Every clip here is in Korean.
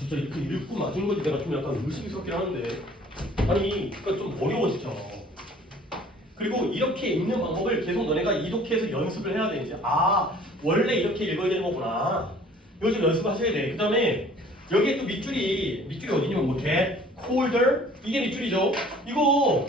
진짜 이렇게 읽고 맞은 거지 내가 좀 약간 의심스럽긴 하는데 아니 그러니까 좀 어려워 진짜. 그리고 이렇게 읽는 방법을 계속 너네가 이독해서 연습을 해야 돼 이제. 아 원래 이렇게 읽어야 되는 거구나. 이거 좀 연습하셔야 돼. 그 다음에 여기에 또 밑줄이 어디냐면 뭐 get colder 이게 밑줄이죠. 이거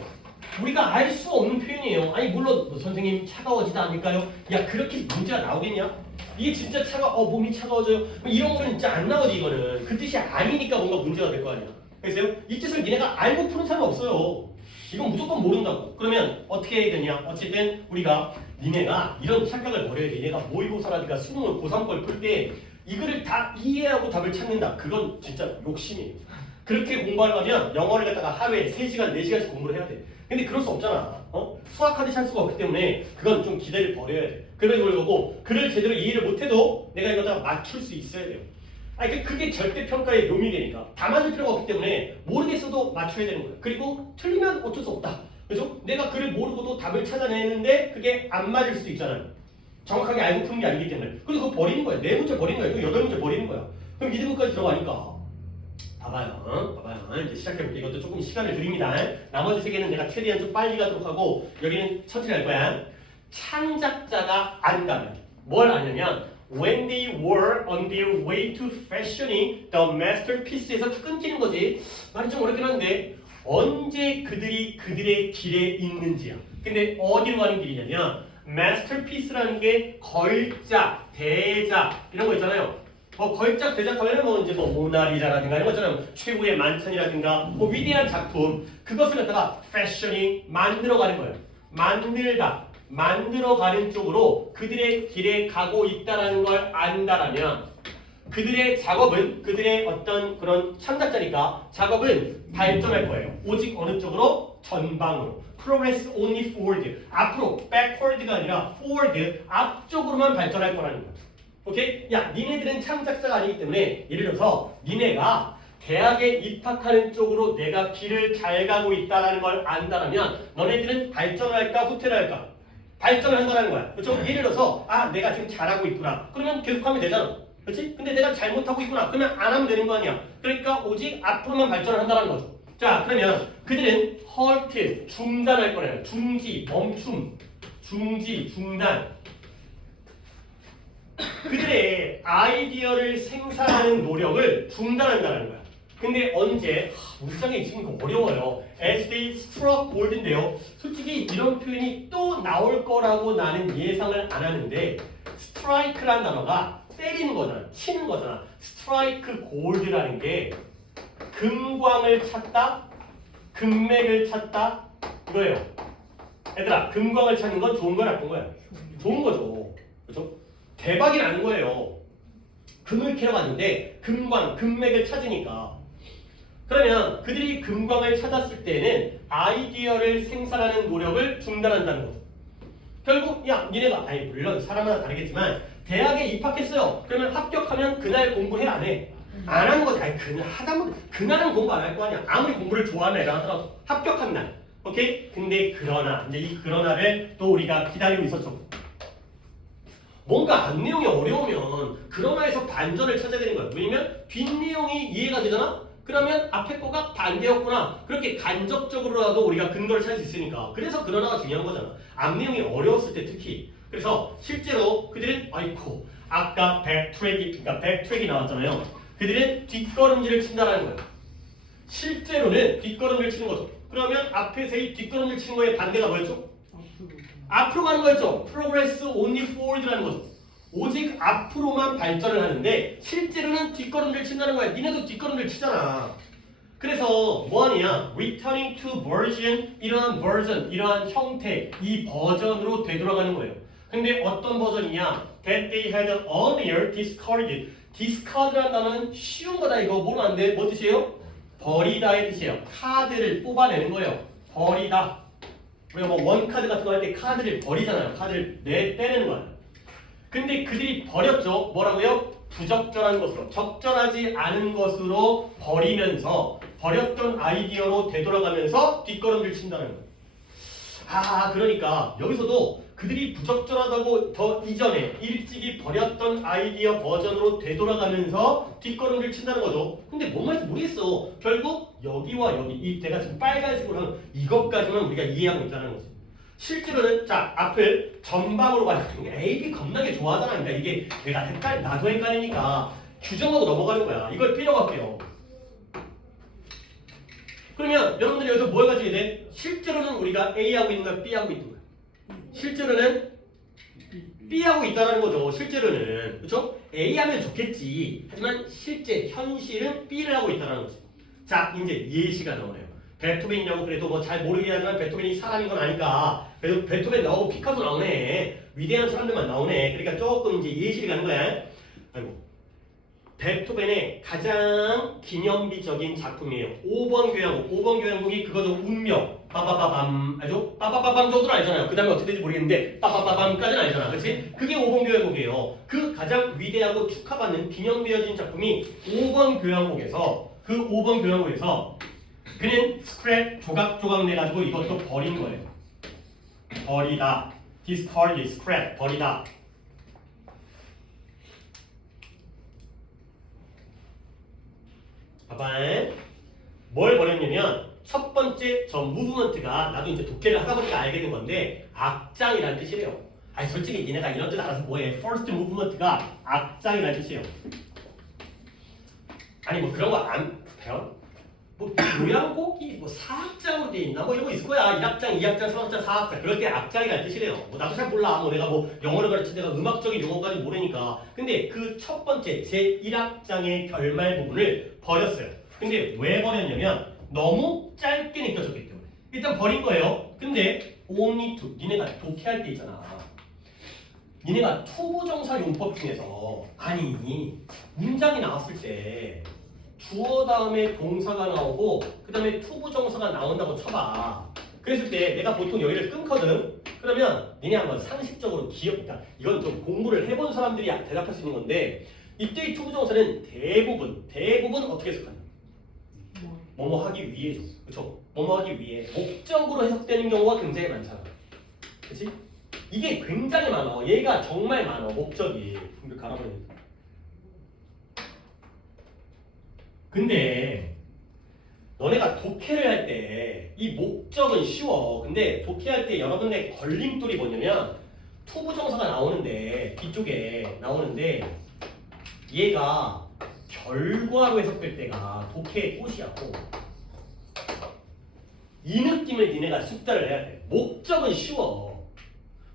우리가 알 수 없는 표현이에요. 아니 물론 뭐 선생님 차가워지다 아닐까요? 야 그렇게 문제가 나오겠냐? 이게 진짜 몸이 차가워져요. 뭐 이런 거는 진짜 안 나오지 이거는. 그 뜻이 아니니까 뭔가 문제가 될 거 아니야. 그래서 이 뜻을 니네가 알고 푸는 사람 없어요. 이건 무조건 모른다고. 그러면 어떻게 해야 되냐? 어쨌든 우리가 니네가 이런 착각을 버려야 돼. 니네가 모의고사라든가 수능을 고3 걸 풀 때 이거를 다 이해하고 답을 찾는다. 그건 진짜 욕심이에요. 그렇게 공부하려면 영어를 갖다가 하루에 3시간, 4시간씩 공부를 해야 돼. 근데 그럴 수 없잖아. 수학하듯이 할 수가 없기 때문에 그건 좀 기대를 버려야 돼. 그래서 그러고 글을 제대로 이해를 못해도 내가 이거 다 맞출 수 있어야 돼요. 아니 그게 절대평가의 묘미되니까 다 맞을 필요가 없기 때문에 모르겠어도 맞춰야 되는 거예요. 그리고 틀리면 어쩔 수 없다. 그죠? 내가 글을 모르고도 답을 찾아내는데 그게 안 맞을 수도 있잖아요. 정확하게 알고 푸는 게 아니기 때문에. 그래서 그거 버리는 거야. 4문제 버리는 거야. 또 8문제 버리는 거야. 그럼 2등급까지 들어가니까 봐봐요. 이제 시작해볼게. 이것도 조금 시간을 드립니다. 나머지 3개는 내가 최대한 좀 빨리 가도록 하고 여기는 천천히 할 거야. 창작자가 안 가면 뭘 아냐면 when they were on their way to fashioning the masterpiece에서 끊기는 거지. 말이 좀 어렵긴 한데 언제 그들이 그들의 길에 있는지야. 근데 어디로 가는 길이냐면 masterpiece라는 게 걸작, 대작 이런 거 있잖아요. 걸작, 대작하면 뭐 이제 뭐 모나리자라든가 이런 거 있잖아요. 최고의 만찬이라든가 뭐 위대한 작품 그것을 갖다가 fashioning 만들어가는 거예요. 만들어가는 쪽으로 그들의 길에 가고 있다라는 걸 안다라면 그들의 작업은 그들의 어떤 그런 창작자니까 작업은 발전할 거예요. 오직 어느 쪽으로? 전방으로. Progress only forward. 앞으로 backward가 아니라 forward 앞쪽으로만 발전할 거라는 거예요. 오케이? 야 니네들은 창작자가 아니기 때문에 예를 들어서 니네가 대학에 입학하는 쪽으로 내가 길을 잘 가고 있다는 걸 안다라면 너네들은 발전을 할까 후퇴를 할까? 발전을 한다는 거야. 그렇죠? 예를 들어서 내가 지금 잘하고 있구나. 그러면 계속하면 되잖아. 그렇지? 근데 내가 잘못하고 있구나. 그러면 안 하면 되는 거 아니야. 그러니까 오직 앞으로만 발전을 한다는 거죠. 자 그러면 그들은 halt, 중단할 거래요. 중지, 멈춤, 중지, 중단. 그들의 아이디어를 생산하는 노력을 중단한다는 거야. 근데 언제? 문장이 지금 이거 어려워요. As they struck gold인데요. 솔직히 이런 표현이 또 나올 거라고 나는 예상을 안 하는데 strike라는 단어가 때리는 거잖아. 치는 거잖아. strike gold라는 게 금광을 찾다, 금맥을 찾다 이거예요. 얘들아, 금광을 찾는 건 좋은 거야, 나쁜 거야? 좋은 거죠. 그렇죠? 대박이 나는 거예요. 금을 캐러 갔는데 금광, 금맥을 찾으니까. 그러면 그들이 금광을 찾았을 때는 아이디어를 생산하는 노력을 중단한다는 거죠. 결국 니네가 물론 사람마다 다르겠지만 대학에 입학했어요. 그러면 합격하면 그날 공부해 안 해? 안 하는 거지. 그날은 공부 안 할 거 아니야. 아무리 공부를 좋아하는 애라 하더라도 합격한 날. 오케이? 근데 그러나 이제 이 그러나를 또 우리가 기다리고 있었죠. 뭔가 앞내용이 어려우면 그러나에서 반전을 찾아야 되는 거야. 왜냐면 뒷내용이 이해가 되잖아? 그러면 앞에 거가 반대였구나. 그렇게 간접적으로라도 우리가 근거를 찾을 수 있으니까. 그래서 그러나가 중요한 거잖아. 앞내용이 어려웠을 때 특히. 그래서 실제로 그들은 아까 백트랙이 나왔잖아요. 그들은 뒷걸음질을 친다라는 거예요. 실제로는 뒷걸음질 치는 거죠. 그러면 앞에서 이 뒷걸음질 치는 거의 반대가 뭐였죠? 앞으로 가는 거였죠. Progress only forward라는 거죠. 오직 앞으로만 발전을 하는데 실제로는 뒷걸음질 친다는 거야. 니네도 뒷걸음질 치잖아. 그래서 뭐하냐? Returning to version, 이러한 형태, 이 버전으로 되돌아가는 거예요. 근데 어떤 버전이냐? That they had earlier discarded. discard라는 단어는 쉬운 거다 이거. 모르면 안 돼. 뭐 뜻이에요? 버리다의 뜻이에요. 카드를 뽑아내는 거예요. 버리다. 우리가 뭐 원카드 같은 거 할 때 카드를 버리잖아요. 카드를 떼내는 거야. 근데 그들이 버렸죠. 뭐라고요? 부적절한 것으로, 적절하지 않은 것으로 버리면서 버렸던 아이디어로 되돌아가면서 뒷걸음질 친다는 거예요. 그러니까 여기서도 그들이 부적절하다고 더 이전에 일찍이 버렸던 아이디어 버전으로 되돌아가면서 뒷걸음질 친다는 거죠. 근데 뭔 말인지 모르겠어. 결국 여기와 여기 이 내가 지금 빨간색으로 한 이것까지만 우리가 이해하고 있다는 거지. 실제로는 자 앞을 전방으로 가는 A, B 겁나게 좋아하잖아. 그러니까 이게 내가 나도 헷갈리니까 규정하고 넘어가는 거야. 이걸 필요가 할게요. 그러면 여러분들이 여기서 뭘 가지게 돼? 실제로는 우리가 A하고 있는 거야, B하고 있는 거야. 실제로는 B하고 있다는 거죠. 실제로는 그렇죠? A 하면 좋겠지. 하지만 실제 현실은 B를 하고 있다는 거죠. 자, 이제 예시가 나오네요. 베토벤이라고 그래도 뭐 잘 모르긴 하지만 베토벤이 사람인 건 아니까. 그래도 베토벤 나오고 피카소 나오네. 위대한 사람들만 나오네. 그러니까 조금 이제 예시를 가는 거야. 아이고. 베토벤의 가장 기념비적인 작품이에요. 5번 교향곡. 5번 교향곡이 그거죠. 운명. 빠바바밤. 알죠? 빠바바밤 정도는 알잖아요. 그 다음에 어떻게 될지 모르겠는데 빠바바밤까지는 알잖아. 그렇지? 그게 5번 교향곡이에요. 그 가장 위대하고 축하받는 기념비어진 작품이 5번 교향곡에서 그 5번 교향곡에서 그는 스크랩 조각조각 내가지고 이것도 버린 거예요. 버리다. discard, scrap. 버리다. 봐봐. 뭘 버렸냐면 첫 번째 저 무브먼트가 나도 이제 독해를 하다 보니까 알게 된 건데 악장이라는 뜻이래요. 아니 솔직히 니네가 이런 뜻 알아서 뭐해. first movement가 악장이라는 뜻이에요. 아니 뭐 그런 거 안 배워? 뭐 교향곡이 뭐 4악장으로 돼 있나? 뭐 이런 거 있을 거야. 1악장, 2악장, 3악장, 4악장. 그럴 때 악장이라는 뜻이래요. 뭐 나도 잘 몰라. 뭐 내가 뭐 영어를 가르친 데가 음악적인 용어까지 모르니까. 근데 그 첫 번째 제 1악장의 결말 부분을 버렸어요. 근데 왜 버렸냐면 너무 짧게 느껴졌기 때문에. 일단 버린 거예요. 근데 only to 니네가 독해할 때 있잖아. 니네가 투부정사 용법 중에서 아니 문장이 나왔을 때 주어 다음에 동사가 나오고 그 다음에 투부정사가 나온다고 쳐봐. 그랬을 때 내가 보통 여기를 끊거든. 그러면 니네 한번 상식적으로 그러니까 이건 좀 공부를 해본 사람들이 대답할 수 있는 건데 이때의 투부정사는 대부분 어떻게 해석하냐? 뭐뭐 하기 위해죠. 그렇죠? 뭐뭐 하기 위해 목적으로 해석되는 경우가 굉장히 많잖아. 그렇지? 이게 굉장히 많아. 얘가 정말 많아. 목적이. 근데 갈아버리니까. 근데 너네가 독해를 할 때 이 목적은 쉬워. 근데 독해할 때 여러분의 걸림돌이 뭐냐면 투부정사가 나오는데 뒤쪽에 나오는데 얘가 결과로 해석될 때가 독해의 꽃이야고 이 느낌을 니네가 숙달을 해야 돼. 목적은 쉬워.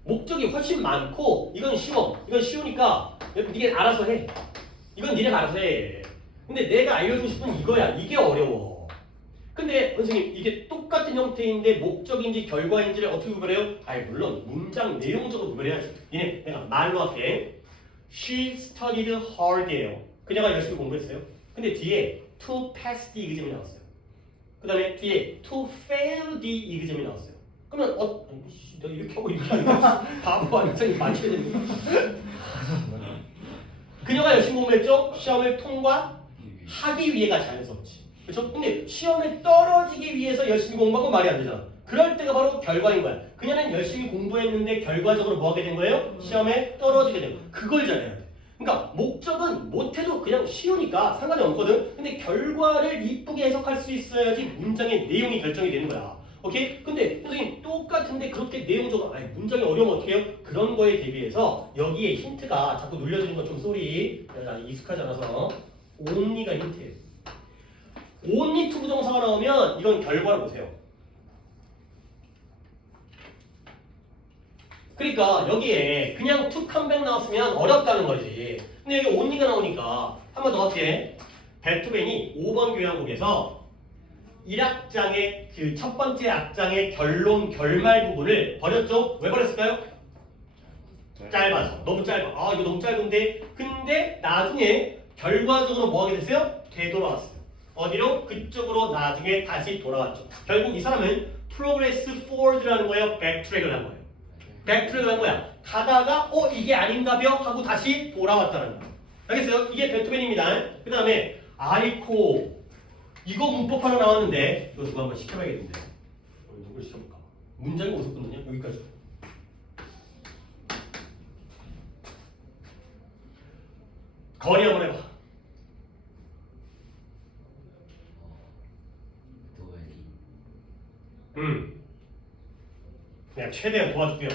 목적이 훨씬 많고 이건 쉬워. 이건 쉬우니까 니네 알아서 해. 이건 니네가 알아서 해. 근데 내가 알려주고 싶은 이거야. 이게 어려워. 근데 선생님 이게 똑같은 형태인데 목적인지 결과인지를 어떻게 구별해요? 아니 물론 문장 내용적으로 구별해야지. 얘네 내가 말로 할게. She studied hard예요. 그녀가 열심히 공부했어요. 근데 뒤에 to pass the exam이 나왔어요. 그 다음에 뒤에 to fail the exam이 나왔어요. 그러면 아니, 너 이렇게 하고 있는 거 아니야? 바보 아니야? 선생님 맞춰야 됩니다. 그녀가 열심히 공부했죠? 시험을 통과하기 위해가 자연스럽지. 그렇죠? 근데 시험에 떨어지기 위해서 열심히 공부하고 말이 안 되잖아. 그럴 때가 바로 결과인 거야. 그녀는 열심히 공부했는데 결과적으로 뭐 하게 된 거예요? 시험에 떨어지게 된 거야. 그걸 잘해야 돼. 그러니까 목적은 못해도 그냥 쉬우니까 상관이 없거든. 근데 결과를 이쁘게 해석할 수 있어야지 문장의 내용이 결정이 되는 거야. 오케이? 근데 선생님 똑같은데 그렇게 내용적으로 아니 문장이 어려우면 어떻게 해요? 그런 거에 대비해서 여기에 힌트가 자꾸 눌려주는 거 좀 쏘리. 아직 익숙하지 않아서 only가 힌트예요. only 투부정사가 나오면 이건 결과를 보세요. 그러니까 여기에 그냥 to come back 나왔으면 어렵다는 거지. 근데 여기 only가 나오니까 한 번 더 할게. 베토벤이 5번 교향곡에서 1악장의 그 첫 번째 악장의 결말 부분을 버렸죠? 왜 버렸을까요? 짧아서. 너무 짧아. 아 이거 너무 짧은데. 근데 나중에 결과적으로 뭐 하게 됐어요? 되돌아왔어요. 어디로? 그쪽으로 나중에 다시 돌아왔죠. 결국 이 사람은 progress forward라는 거예요. backtrack을 한 거예요. backtrack을 한 거야. 가다가 이게 아닌가벼? 하고 다시 돌아왔다는 거예요. 알겠어요? 이게 베토벤입니다. 그 다음에 아이코 이거 문법 하나 나왔는데 이거 누가 한번 시켜봐야겠는데 누굴 시켜볼까? 문장이 어디서 끊느냐? 여기까지. 거리 한번 해봐. 그냥 최대한 도와줄게요.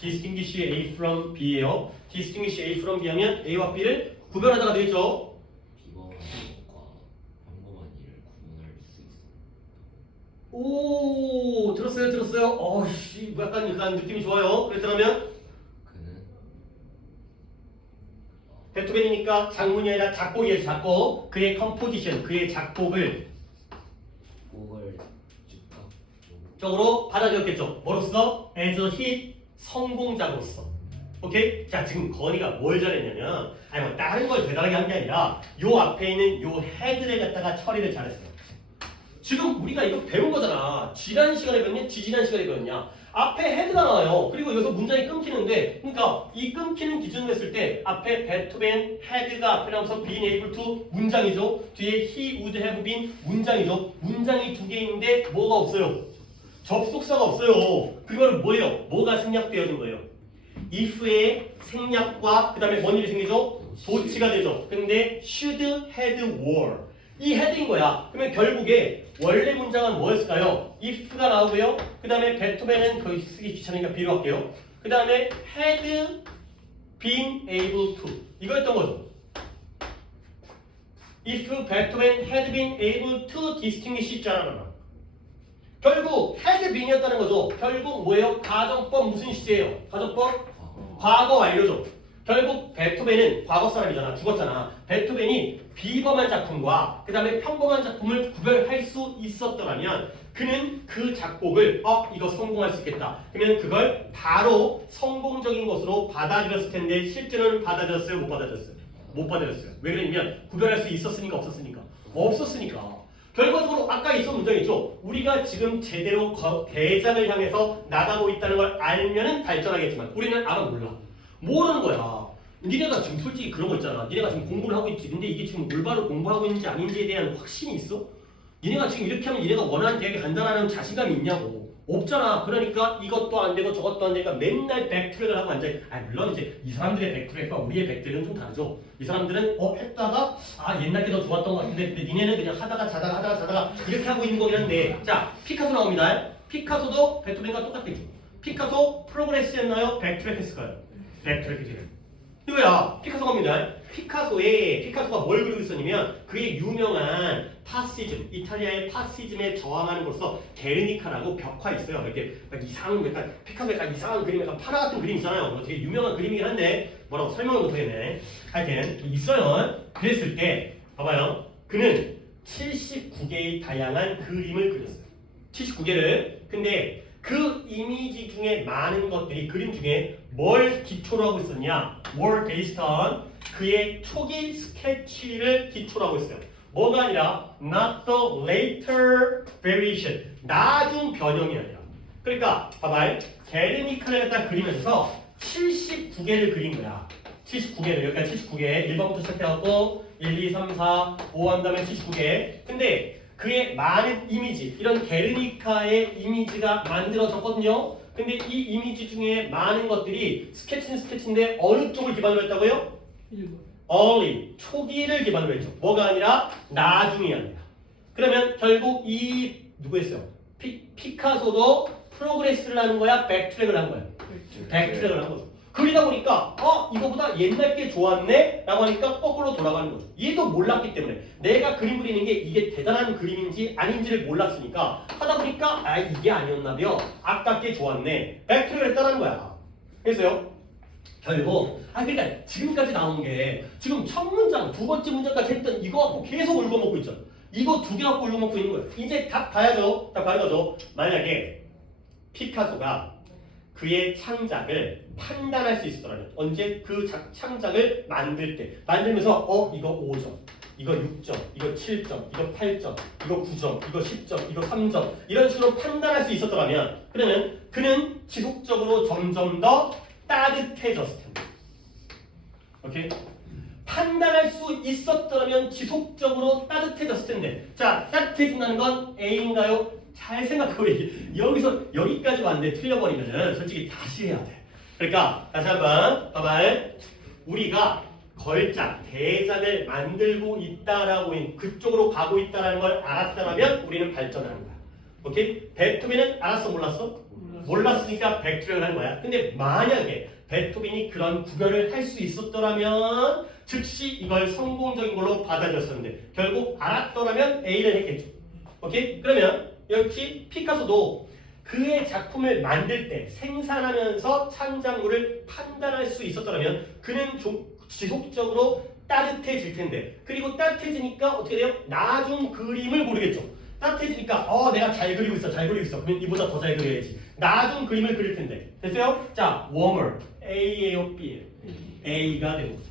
distinguish A from B예요. distinguish A from B 하면 A와 B를 구별하다가 되겠죠. 비범한 것과 평범한 일을 구분할 수 있어. 오, 들었어요. 어씨, 약간 느낌이 좋아요. 그랬더라면 그는 베토벤이니까 작문이 아니라 작곡이에요. 작곡. 그의 컴포지션, 그의 작곡을 곡을 적으로 받아들였겠죠. 뭐로써? as a hit, 성공작으로서. 오케이? 자, 지금 건이가 뭘 잘했냐면, 아니 뭐 다른 걸 대단하게 한 게 아니라 요 앞에 있는 요 헤드를 갖다가 처리를 잘했어요. 지금 우리가 이거 배운 거잖아. 지난 시간에 배웠냐? 지지난 시간에 배웠냐? 앞에 헤드가 나와요. 그리고 여기서 문장이 끊기는데, 그러니까 이 끊기는 기준으로 했을 때 앞에 베토벤 헤드가 앞에 나오면서 being able to 문장이죠. 뒤에 he would have been 문장이죠. 문장이 두 개 있는데 뭐가 없어요? 접속사가 없어요. 그거는 뭐예요? 뭐가 생략되어진 거예요? if의 생략과 그 다음에 뭔 일이 생기죠? 도치가 되죠. 근데 should, had, were 이 헤드인 거야. 그러면 결국에 원래 문장은 뭐였을까요? if가 나오고요. 그 다음에 베토벤은 거기 쓰기 귀찮으니까 B로 할게요. 그 다음에 had been able to 이거였던 거죠. if 베토벤 had been able to distinguish 있잖아. 결국 had been이었다는 거죠. 결국 뭐예요? 가정법 무슨 시제예요? 가정법? 과거 완료죠. 결국 베토벤은 과거 사람이잖아. 죽었잖아. 베토벤이 비범한 작품과 그 다음에 평범한 작품을 구별할 수 있었더라면 그는 그 작곡을 이거 성공할 수 있겠다. 그러면 그걸 바로 성공적인 것으로 받아들였을 텐데 실제로는 받아들였어요? 못 받아들였어요? 못 받아들였어요. 왜 그러냐면 구별할 수 있었으니까 없었으니까? 없었으니까. 결과적으로 아까 있었던 문장이 있죠. 우리가 지금 제대로 대장을 향해서 나가고 있다는 걸 알면은 발전하겠지만 우리는 알아 몰라. 모르는 거야. 니네가 지금 솔직히 그런 거 있잖아. 니네가 지금 공부를 하고 있지. 근데 이게 지금 올바로 공부하고 있는지 아닌지에 대한 확신이 있어? 니네가 지금 이렇게 하면 니네가 원하는 대학에 간다라는 자신감이 있냐고. 없잖아. 그러니까 이것도 안 되고 저것도 안 되니까 맨날 백트랙을 하고 앉아. 물론 이제 이 사람들의 백트랙과 우리의 백트랙은 좀 다르죠. 이 사람들은 했다가 옛날 게 더 좋았던 것 같은데 근데 니네는 그냥 하다가 자다가 이렇게 하고 있는 거긴 한데 자 피카소 나옵니다. 피카소도 베토벤과 똑같겠죠. 피카소 프로그레스였나요? 백트랙 했을까요? 백트랙이지. 이거야 피카소 갑니다. 피카소가 뭘 그리고 있었냐면 그의 유명한 파시즘, 이탈리아의 파시즘에 저항하는 것으로 게르니카라고 벽화 있어요. 이렇게 이상한 약간 피카소 약간 이상한 그림, 약간 파라 같은 그림 있잖아요. 되게 유명한 그림이긴 한데 뭐라고 설명을 못하겠네. 하여튼 있어요. 그랬을 때 봐봐요. 그는 79개의 다양한 그림을 그렸어요. 79개를. 근데 그 이미지 중에 많은 것들이 그림 중에 뭘 기초로 하고 있었냐? were based on 그의 초기 스케치를 기초로 하고 있어요. 뭐가 아니라 not the later variation. 나중 변형이 아니라. 그러니까 봐봐요. 게르니카를 갖다 그리면서 79개를 그린 거야. 79개를 여기까지 79개 1번부터 시작해갖고 1, 2, 3, 4, 5 한 다음에 79개. 근데 그의 많은 이미지, 이런 게르니카의 이미지가 만들어졌거든요. 근데 이 이미지 중에 많은 것들이 스케치는 스케치인데 어느 쪽을 기반으로 했다고요? 1번. early, 초기를 기반으로 했죠. 뭐가 아니라 나중이 아니라. 그러면 결국 이 누구였어요? 피카소도 프로그레스를 하는 거야? 백트랙을 한 거야? 백트랙을 한 거죠. 그러다 보니까 이거보다 옛날 게 좋았네? 라고 하니까 거꾸로 돌아가는 거죠. 얘도 몰랐기 때문에 내가 그림 그리는 게 이게 대단한 그림인지 아닌지를 몰랐으니까 하다 보니까 이게 아니었나며 아까 게 좋았네. 백트랙을 했다는 거야. 그래서요. 결국 그러니까 지금까지 나온 게 지금 첫 문장, 두 번째 문장까지 했던 이거 갖고 계속 울고먹고 있잖아. 이거 두 개 갖고 울고먹고 있는 거예요. 이제 답 가야죠. 답 가는 거죠. 만약에 피카소가 그의 창작을 판단할 수 있었더라면 언제 그 창작을 만들 때 만들면서 이거 5점, 이거 6점, 이거 7점, 이거 8점, 이거 9점, 이거 10점, 이거 3점 이런 식으로 판단할 수 있었더라면 그러면 그는 지속적으로 점점 더 따뜻해졌을 텐데. 오케이? 판단할 수 있었더라면 지속적으로 따뜻해졌을 텐데. 자, 따뜻해진다는 건 A인가요? 잘 생각하고 여기서 여기까지 왔는데 틀려버리면은 솔직히 다시 해야 돼. 그러니까 다시 한번 봐봐요. 우리가 걸작, 대작을 만들고 있다라고 그쪽으로 가고 있다라는 걸 알았다면 우리는 발전하는 거야. 오케이? 베토벤은 알았어 몰랐어? 몰랐으니까 백트랙을 한 거야. 근데 만약에 베토벤이 그런 구별을 할 수 있었더라면 즉시 이걸 성공적인 걸로 받아들였었는데 결국 알았더라면 A를 했겠죠. 오케이? 그러면 역시 피카소도 그의 작품을 만들 때 생산하면서 창작물을 판단할 수 있었더라면 그는 지속적으로 따뜻해질 텐데 그리고 따뜻해지니까 어떻게 돼요? 나중 그림을 고르겠죠. 따뜻해지니까 내가 잘 그리고 있어 그러면 이보다 더 잘 그려야지. 나중 그림을 그릴 텐데 됐어요? 자, warmer A예요 B예요? A가 되는 거죠.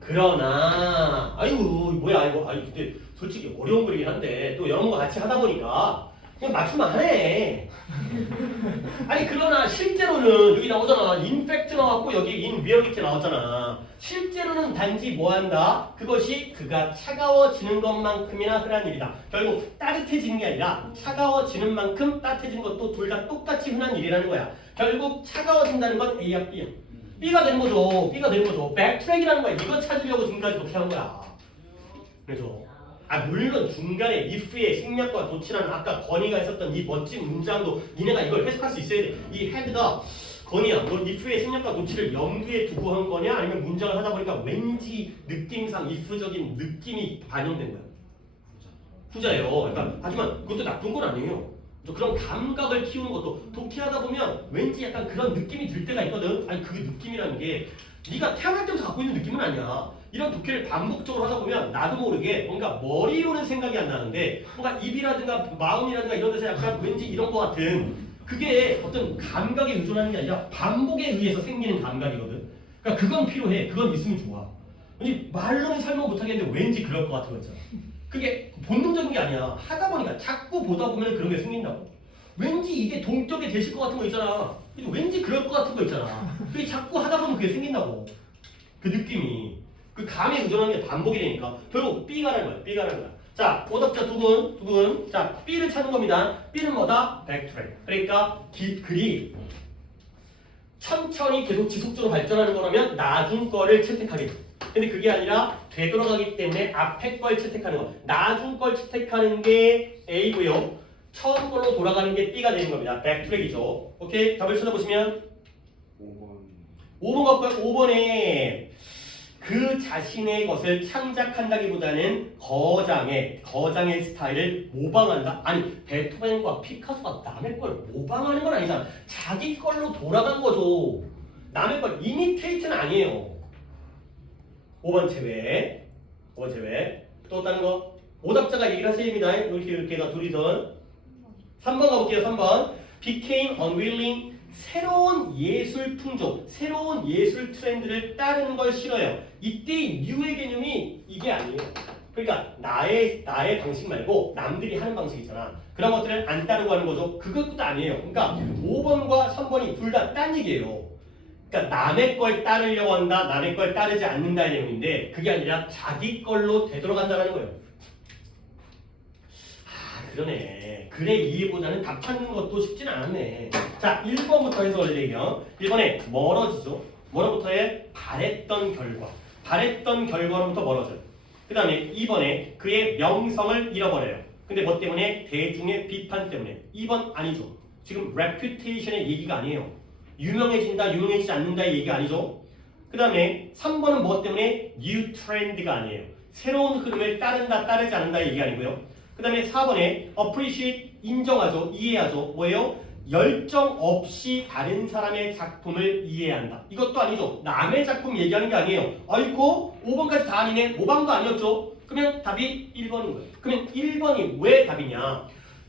그러나 아이고 뭐야 이거 근데 솔직히 어려운 그리긴 한데 또 여러 번 같이 하다 보니까 그냥 맞추면 하네. 아니 그러나 실제로는 여기 나오잖아. 인팩트 나왔고 여기 인 리얼리티 나왔잖아. 실제로는 단지 뭐한다? 그것이 그가 차가워지는 것만큼이나 흔한 일이다. 결국 따뜻해지는 게 아니라 차가워지는 만큼 따뜻해지는 것도 둘 다 똑같이 흔한 일이라는 거야. 결국 차가워진다는 건 A야 B야. B가 되는 거죠. B가 되는 거죠. 백트랙이라는 거야. 이거 찾으려고 지금까지 그렇게 한 거야. 그래서 물론 중간에 if의 생략과 도치라는 아까 건이가 했었던 이 멋진 문장도 니네가 이걸 해석할 수 있어야 돼. 이 헤드가 건이야. 너 if의 생략과 도치를 염두에 두고 한 거냐? 아니면 문장을 하다 보니까 왠지 느낌상 if적인 느낌이 반영된 거야. 후자예요. 그러니까 하지만 그것도 나쁜 건 아니에요. 또 그런 감각을 키우는 것도 독해하다 보면 왠지 약간 그런 느낌이 들 때가 있거든. 아니 그 느낌이라는 게 네가 태어날 때부터 갖고 있는 느낌은 아니야. 이런 독해를 반복적으로 하다 보면 나도 모르게 뭔가 머리로는 생각이 안 나는데 뭔가 입이라든가 마음이라든가 이런 데서 약간 왠지 이런 것 같은 그게 어떤 감각에 의존하는 게 아니라 반복에 의해서 생기는 감각이거든. 그러니까 그건 필요해. 그건 있으면 좋아. 왠지 말로는 설명 못하겠는데 왠지 그럴 것 같은 거 있잖아. 그게 본능적인 게 아니야. 하다 보니까 자꾸 보다 보면 그런 게 생긴다고. 왠지 이게 동격이 되실 것 같은 거 있잖아. 왠지 그럴 것 같은 거 있잖아. 그게 자꾸 하다 보면 그게 생긴다고. 그 느낌이. 그 감에 의존하는 게 반복이 되니까 결국 B가라는 거야. B가라는 거야. 자, 오답자 두 분. 자, B를 찾는 겁니다. B는 뭐다? 백트랙. 그러니까 글이 천천히 계속 지속적으로 발전하는 거라면 나중 거를 채택하겠죠. 근데 그게 아니라 되돌아가기 때문에 앞에 걸 채택하는 거. 나중 걸 채택하는 게 A고요. 처음 걸로 돌아가는 게 B가 되는 겁니다. 백트랙이죠. 오케이? 답을 찾아보시면 5번 갖고요. 5번에 그 자신의 것을 창작한다기보다는 거장의 스타일을 모방한다? 아니 베토벤과 피카소가 남의 걸 모방하는 건 아니잖아. 자기 걸로 돌아간 거죠. 남의 걸 이미테이트는 아니에요. 5번 제외. 또 다른 거 오답자가 얘기를 하십니다. 이렇게가 둘이서 3번 가볼게요. 3번 became unwilling. 새로운 예술 풍조, 새로운 예술 트렌드를 따르는 걸 싫어요. 이때 뉴의 개념이 이게 아니에요. 그러니까 나의 방식 말고 남들이 하는 방식 있잖아. 그런 것들을 안 따르고 하는 거죠. 그것도 아니에요. 그러니까 5번과 3번이 둘 다 딴 얘기예요. 그러니까 남의 걸 따르려고 한다, 남의 걸 따르지 않는다의 내용인데 그게 아니라 자기 걸로 되돌아간다는 거예요. 그러네. 글의 이해보다는 답 찾는 것도 쉽진 않았네. 자, 1번부터 해서 원래요. 1번에 멀어지죠. 뭐로부터 해? 바랬던 결과. 바랬던 결과로부터 멀어져요. 그 다음에 2번에 그의 명성을 잃어버려요. 근데 뭐 때문에? 대중의 비판 때문에. 2번 아니죠. 지금 reputation의 얘기가 아니에요. 유명해진다, 유명해지지 않는다의 얘기가 아니죠. 그 다음에 3번은 뭐 때문에? new trend가 아니에요. 새로운 흐름을 따른다, 따르지 않는다의 얘기가 아니고요. 그 다음에 4번에 appreciate, 인정하죠, 이해하죠. 뭐예요? 열정 없이 다른 사람의 작품을 이해한다. 이것도 아니죠. 남의 작품 얘기하는 게 아니에요. 아이고 5번까지 다 아니네. 5번도 아니었죠. 그러면 답이 1번인 거예요. 그러면 1번이 왜 답이냐?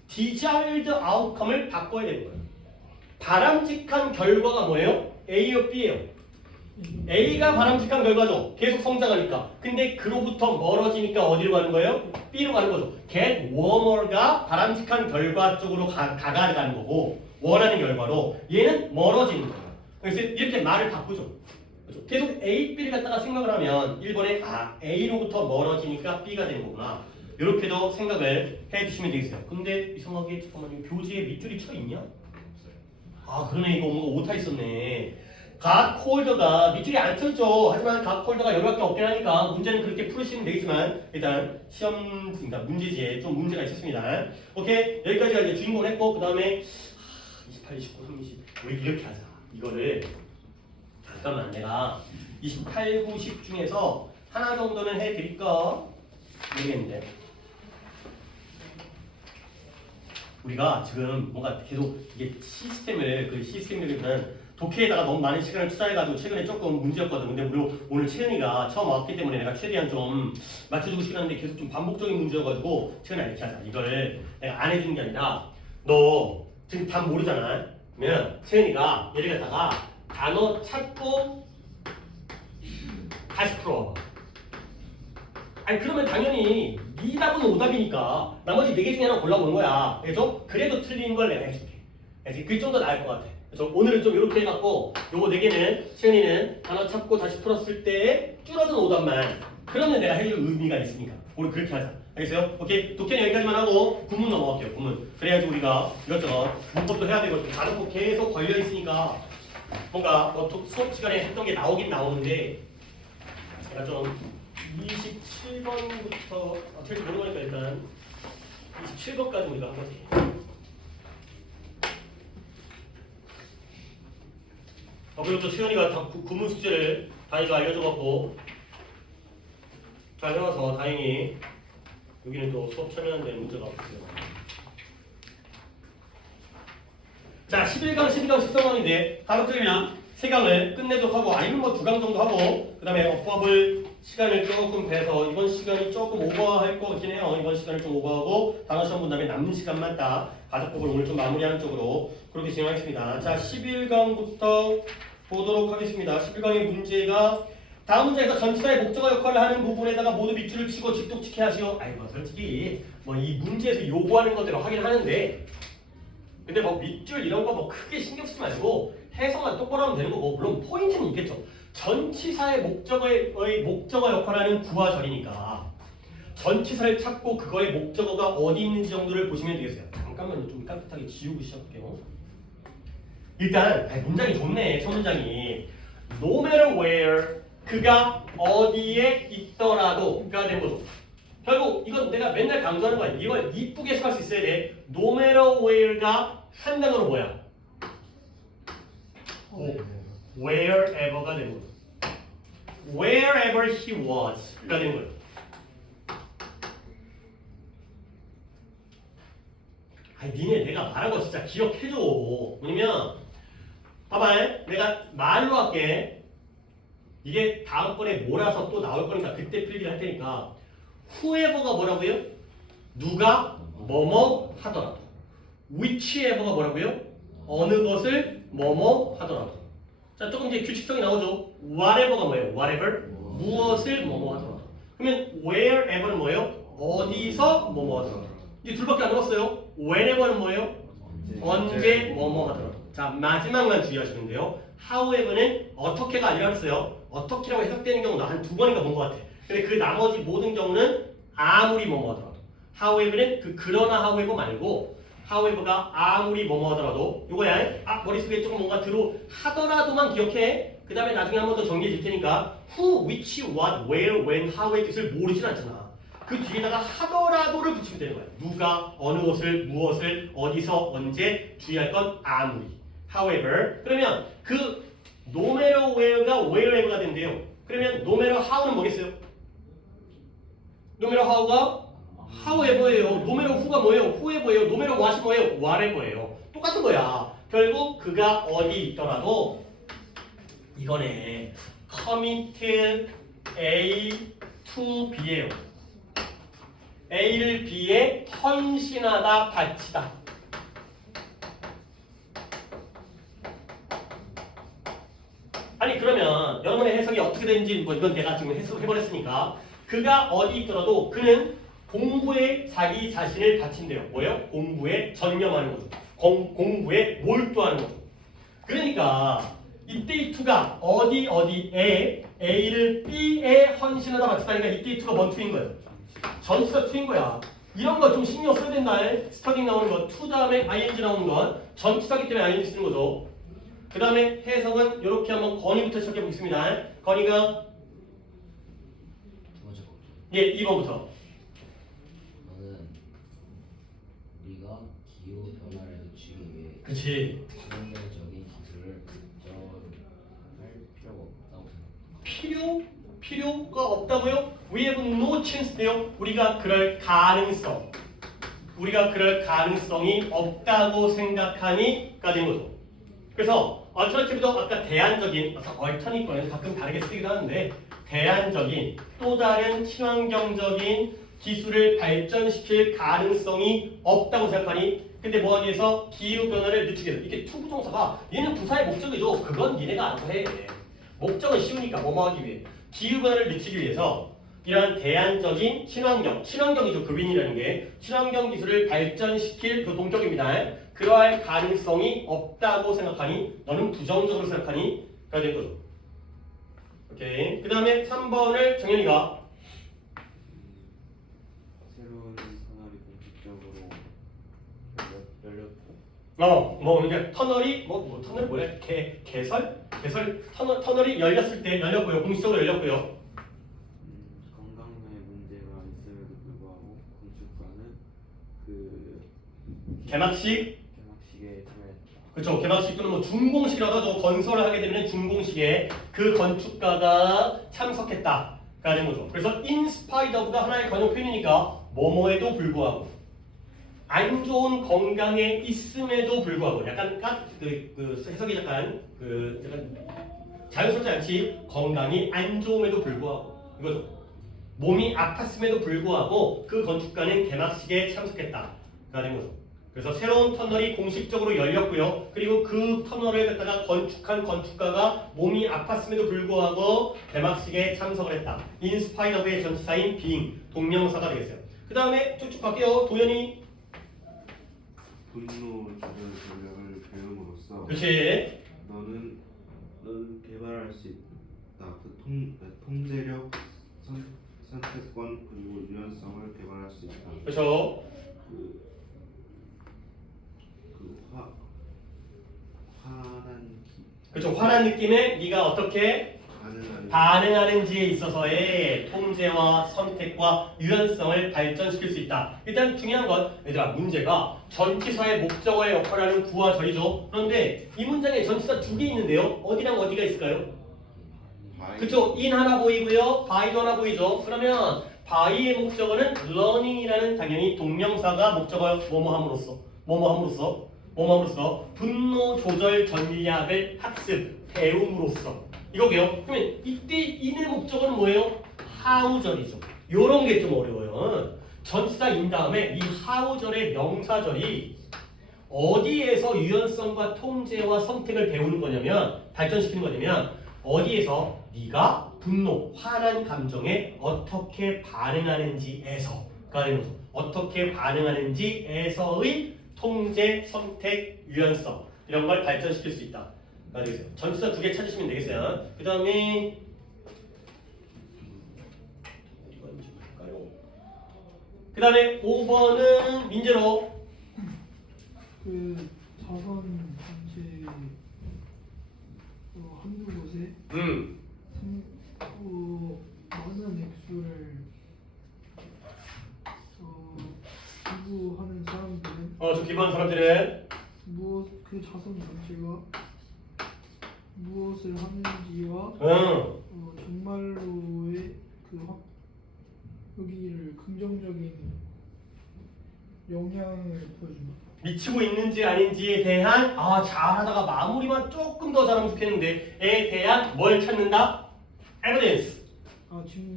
desired outcome을 바꿔야 되는 거예요. 바람직한 결과가 뭐예요? A요 B예요. A가 바람직한 결과죠. 계속 성장하니까. 근데 그로부터 멀어지니까 어디로 가는 거예요? B로 가는 거죠. get warmer가 바람직한 결과 쪽으로 가가는 거고 원하는 결과로 얘는 멀어지는 거예요. 그래서 이렇게 말을 바꾸죠. 그렇죠? 계속 A, B를 갖다가 생각을 하면 1번에 A로부터 멀어지니까 B가 되는 거구나. 이렇게도 생각을 해주시면 되겠어요. 근데 이상하게 잠깐만요. 교재에 밑줄이 쳐 있냐? 그러네. 이거 뭔가 오타 있었네. 각 홀더가 밑줄이 안 쳐있죠. 하지만 각 홀더가 여러 개밖에 없긴 하니까 문제는 그렇게 풀으시면 되겠지만 일단 시험 그러니까 문제지에 좀 문제가 있었습니다. 오케이, 여기까지가 이제 주인공을 했고 그 다음에 28, 29, 30 우리 이렇게 하자. 이거를 잠깐만 내가 28, 9, 10 중에서 하나 정도는 해드릴까 모르겠는데 우리가 지금 뭔가 계속 이게 시스템을 독해에다가 너무 많은 시간을 투자해가지고 최근에 조금 문제였거든. 근데 우리 오늘 채은이가 처음 왔기 때문에 내가 최대한 좀 맞춰주고 싶었는데 계속 좀 반복적인 문제여가지고 채은아 이렇게 하자. 이걸 내가 안 해주는 게 아니라 너 지금 답 모르잖아. 그러면 채은이가 얘를 갖다가 단어 찾고 다시 풀어. 아니 그러면 당연히 네 답은 오답이니까 나머지 4개 중에 하나 골라보는 거야. 그래서 그래도 틀린 걸 내가 해줄게. 그게 좀 더 나을 것 같아. 그래서 오늘은 좀 이렇게 해갖고 요거 4개는 채은이는 단어 찾고 다시 풀었을 때 줄어든 오답만 그러면 내가 해줄 의미가 있으니까 오늘 그렇게 하자. 알겠어요? 오케이. 독해는 여기까지만 하고 구문 넘어갈게요. 구문. 그래야지 우리가 이것저것 문법도 해야 되고 단어법 계속 걸려있으니까 뭔가 수업 시간에 했던 게 나오긴 나오는데 제가 좀 27번부터 어떻게 모르니까 일단 27번까지 우리가 한번 해볼게요. 그리고 또 수현이가 다 구문 숙제를 다이가 알려줘갖고 잘 해와서 다행히 여기는 또 수업 참여하는데 문제가 없어요. 자, 11강, 12강, 13강인데 가급적이면 3강을 끝내도록 하고 아니면 뭐 2강 정도 하고 그 다음에 어법을 시간을 조금 빼서 이번 시간이 조금 오버할 것 같긴 해요. 이번 시간을 좀 오버하고 단어 시험 본 다음에 남는 시간만 딱 가족법을 오늘 좀 마무리하는 쪽으로 그렇게 진행하겠습니다. 자, 11강부터 보도록 하겠습니다. 11강의 문제가 다음 문제에서 전치사의 목적어 역할을 하는 부분에다가 모두 밑줄을 치고 직독치게 하시오. 아이고 솔직히 뭐 이 문제에서 요구하는 것대로 하긴 하는데 근데 뭐 밑줄 이런 거 뭐 크게 신경 쓰지 말고 해석만 똑바로 하면 되는 거고 물론 포인트는 있겠죠. 전치사의 목적어 역할을 하는 구하절이니까 전치사를 찾고 그거의 목적어가 어디 있는지 정도를 보시면 되겠어요. 잠깐만요. 좀 깍듯하게 지우고 시작할게요. 일단 문장이 좋네. 첫 문장이 No matter where 그가 어디에 있더라도가 된 거죠. 결국 이건 내가 맨날 강조하는 거야. 이걸 이쁘게 해석할 수 있어야 돼. No matter where가 한 단어로 뭐야? wherever가 되는 거죠. wherever he was가 되는 거예요. 니네 내가 말한 거 진짜 기억해줘. 뭐냐면 봐봐. 내가 말로 할게. 이게 다음번에 몰아서 또 나올 거니까 그때 필기를 할 테니까 whoever가 뭐라고요? 누가 뭐뭐 하더라도 whichever가 뭐라고요? 어느 것을 뭐뭐 하더라도. 자, 조금 이제 규칙성이 나오죠. whatever가 뭐예요? whatever 무엇을 뭐뭐 하더라도. 그러면 wherever는 뭐예요? 어디서 뭐뭐 하더라도. 이제 둘밖에 안 남았어요. whenever는 뭐예요? 언제 뭐뭐 하더라도. 자, 마지막만 주의하시면 돼요. however는 어떻게가 아니라 했어요. 어떻게라고 해석되는 경우는 한 2번인가 본 것 같아. 근데 그 나머지 모든 경우는 아무리 뭐뭐 하더라도. however는 그러나 however 말고 however가 아무리 뭐뭐 하더라도 요거야. 머릿속에 조금 뭔가 하더라도만 기억해. 그 다음에 나중에 한 번 더 정리해 줄 테니까 who, which, what, where, when, how의 뜻을 모르진 않잖아. 그 뒤에다가 하더라도를 붙이면 되는 거야. 누가, 어느 것을, 무엇을, 어디서, 언제, 주의할 건 아무리. however. 그러면 그 no matter where가 wherever가 된대요. 그러면 no matter how는 뭐겠어요? no matter how가 however예요. no matter who가 뭐예요? whoever예요. no matter what이 뭐예요? whatever예요. 똑같은 거야. 결국 그가 어디 있더라도 이거네. commit A to B예요. A를 B에 헌신하다, 바치다. 아니 그러면 여러분의 해석이 어떻게 되는지 뭐 이건 내가 지금 해석해버렸으니까 그가 어디 있더라도 그는 공부에 자기 자신을 바친대요. 뭐예요? 공부에 전념하는 거죠. 공부에 몰두하는 거죠. 그러니까 이때 2가 어디에 A를 B에 헌신하다 바친다니까 이때 2가 뭔 2인 거예요? 전치사 2인 거야. 이런 거 좀 신경 써야 된다. 스터딩 나오는 거, to 다음에 ing 나오는 건 전치사기 때문에 ing 쓰는 거죠. 그 다음에 해석은 이렇게 한번 건의부터 시작해 보겠습니다. 건의가 두 번째 거죠. 예 2번부터. 너는 우리가 기후 변화를 늦추기 위해 그렇지. 친환경적인 기술을 발전할 필요가 없다고 생각합니다. 필요가 없다고요? We have no chance요. 우리가 그럴 가능성이 없다고 생각하니가 된 거죠. 그래서 alternative도 아까 대안적인, alternative는 가끔 다르게 쓰기도 하는데 대안적인 또 다른 친환경적인 기술을 발전시킬 가능성이 없다고 생각하니 근데 뭐 하기 위해서 기후변화를 늦추게 돼. 이게 투부정사가 얘는 부사의 목적이죠. 그건 니네가 알아서 해. 목적은 쉬우니까 뭐 하기 위해 기후변화를 늦추기 위해서 이러한 대안적인 친환경이죠. 그린이라는 게 친환경 기술을 발전시킬 그 동격입니다. 그러할 가능성이 없다고 생각하니 너는 부정적으로 생각하니가 된 거죠. 오케이. 그 다음에 3번을 정현이가 새로운 터널이 공식적으로 열렸고 그러니까 터널이 터널이 뭐야? 개설 터널이 열렸고요. 공식적으로 열렸고요. 건강상의 문제가 있음에도 불구하고 건축가는 그 개막식에 참여했다. 그렇죠. 개막식 또는 뭐 준공식이라고 하죠. 건설을 하게 되면 준공식에 그 건축가가 참석했다가 되는 거죠. 그래서 in spite of가 하나의 관용 표현이니까 뭐뭐에도 불구하고 안 좋은 건강에 있음에도 불구하고 약간 그 해석이 약간 자연스럽지 않지. 건강이 안 좋음에도 불구하고 이거죠. 몸이 아팠음에도 불구하고 그 건축가는 개막식에 참석했다가 된 거죠. 그래서 새로운 터널이 공식적으로 열렸고요. 그리고 그 터널을 갖다가 건축한 건축가가 몸이 아팠음에도 불구하고 개막식에 참석을 했다. in spite of의 전치사인 being 동명사가 되겠어요. 그 다음에 쭉쭉 갈게요. 도현이 분노 조절 전략을 배움으로써 그렇지. 너는 개발할 수 있다. 통제력, 선택권 그리고 유연성을 개발할 수 있다. 그렇죠. 그렇죠. 화난 느낌에 네가 어떻게 반응하는지에 있어서의 통제와 선택과 유연성을 발전시킬 수 있다. 일단 중요한 건 얘들아 문제가 전치사의 목적어의 역할을 하는 구와 절이죠. 그런데 이 문장에 전치사 2개 있는데요. 어디랑 어디가 있을까요? 그쵸. in 하나 보이고요. by도 하나 보이죠. 그러면 by의 목적어는 learning이라는 당연히 동명사가 목적어 뭐뭐함으로써 분노 조절 전략을 학습 배움으로써 이거게요. 그러면 이때 in의 목적어는 뭐예요? how절이죠. 요런 게 좀 어려워요. 전치사 in 다음에 이 how절의 명사절이 어디에서 유연성과 통제와 선택을 배우는 거냐면 발전시키는 거냐면 어디에서 네가 분노, 화난 감정에 어떻게 반응하는지에서가 되는 거죠. 어떻게 반응하는지에서의 통제, 선택, 유연성 이런 걸 발전시킬 수 있다. 되겠어요. 전치사 2개 찾으시면 되겠어요. 그 다음에 그 다음에 5번은 민재로 그 자선 단체 한두 곳에 많은 액수를 기부하는 사람들은 저 기부하는 사람들은 그 자선 단체가 무엇을 하는지와 정말로의 여기를 긍정적인 영향을 보여준다. 미치고 있는지 아닌지에 대한 잘하다가 마무리만 조금 더 잘하면 좋겠는데에 대한 뭘 찾는다? evidence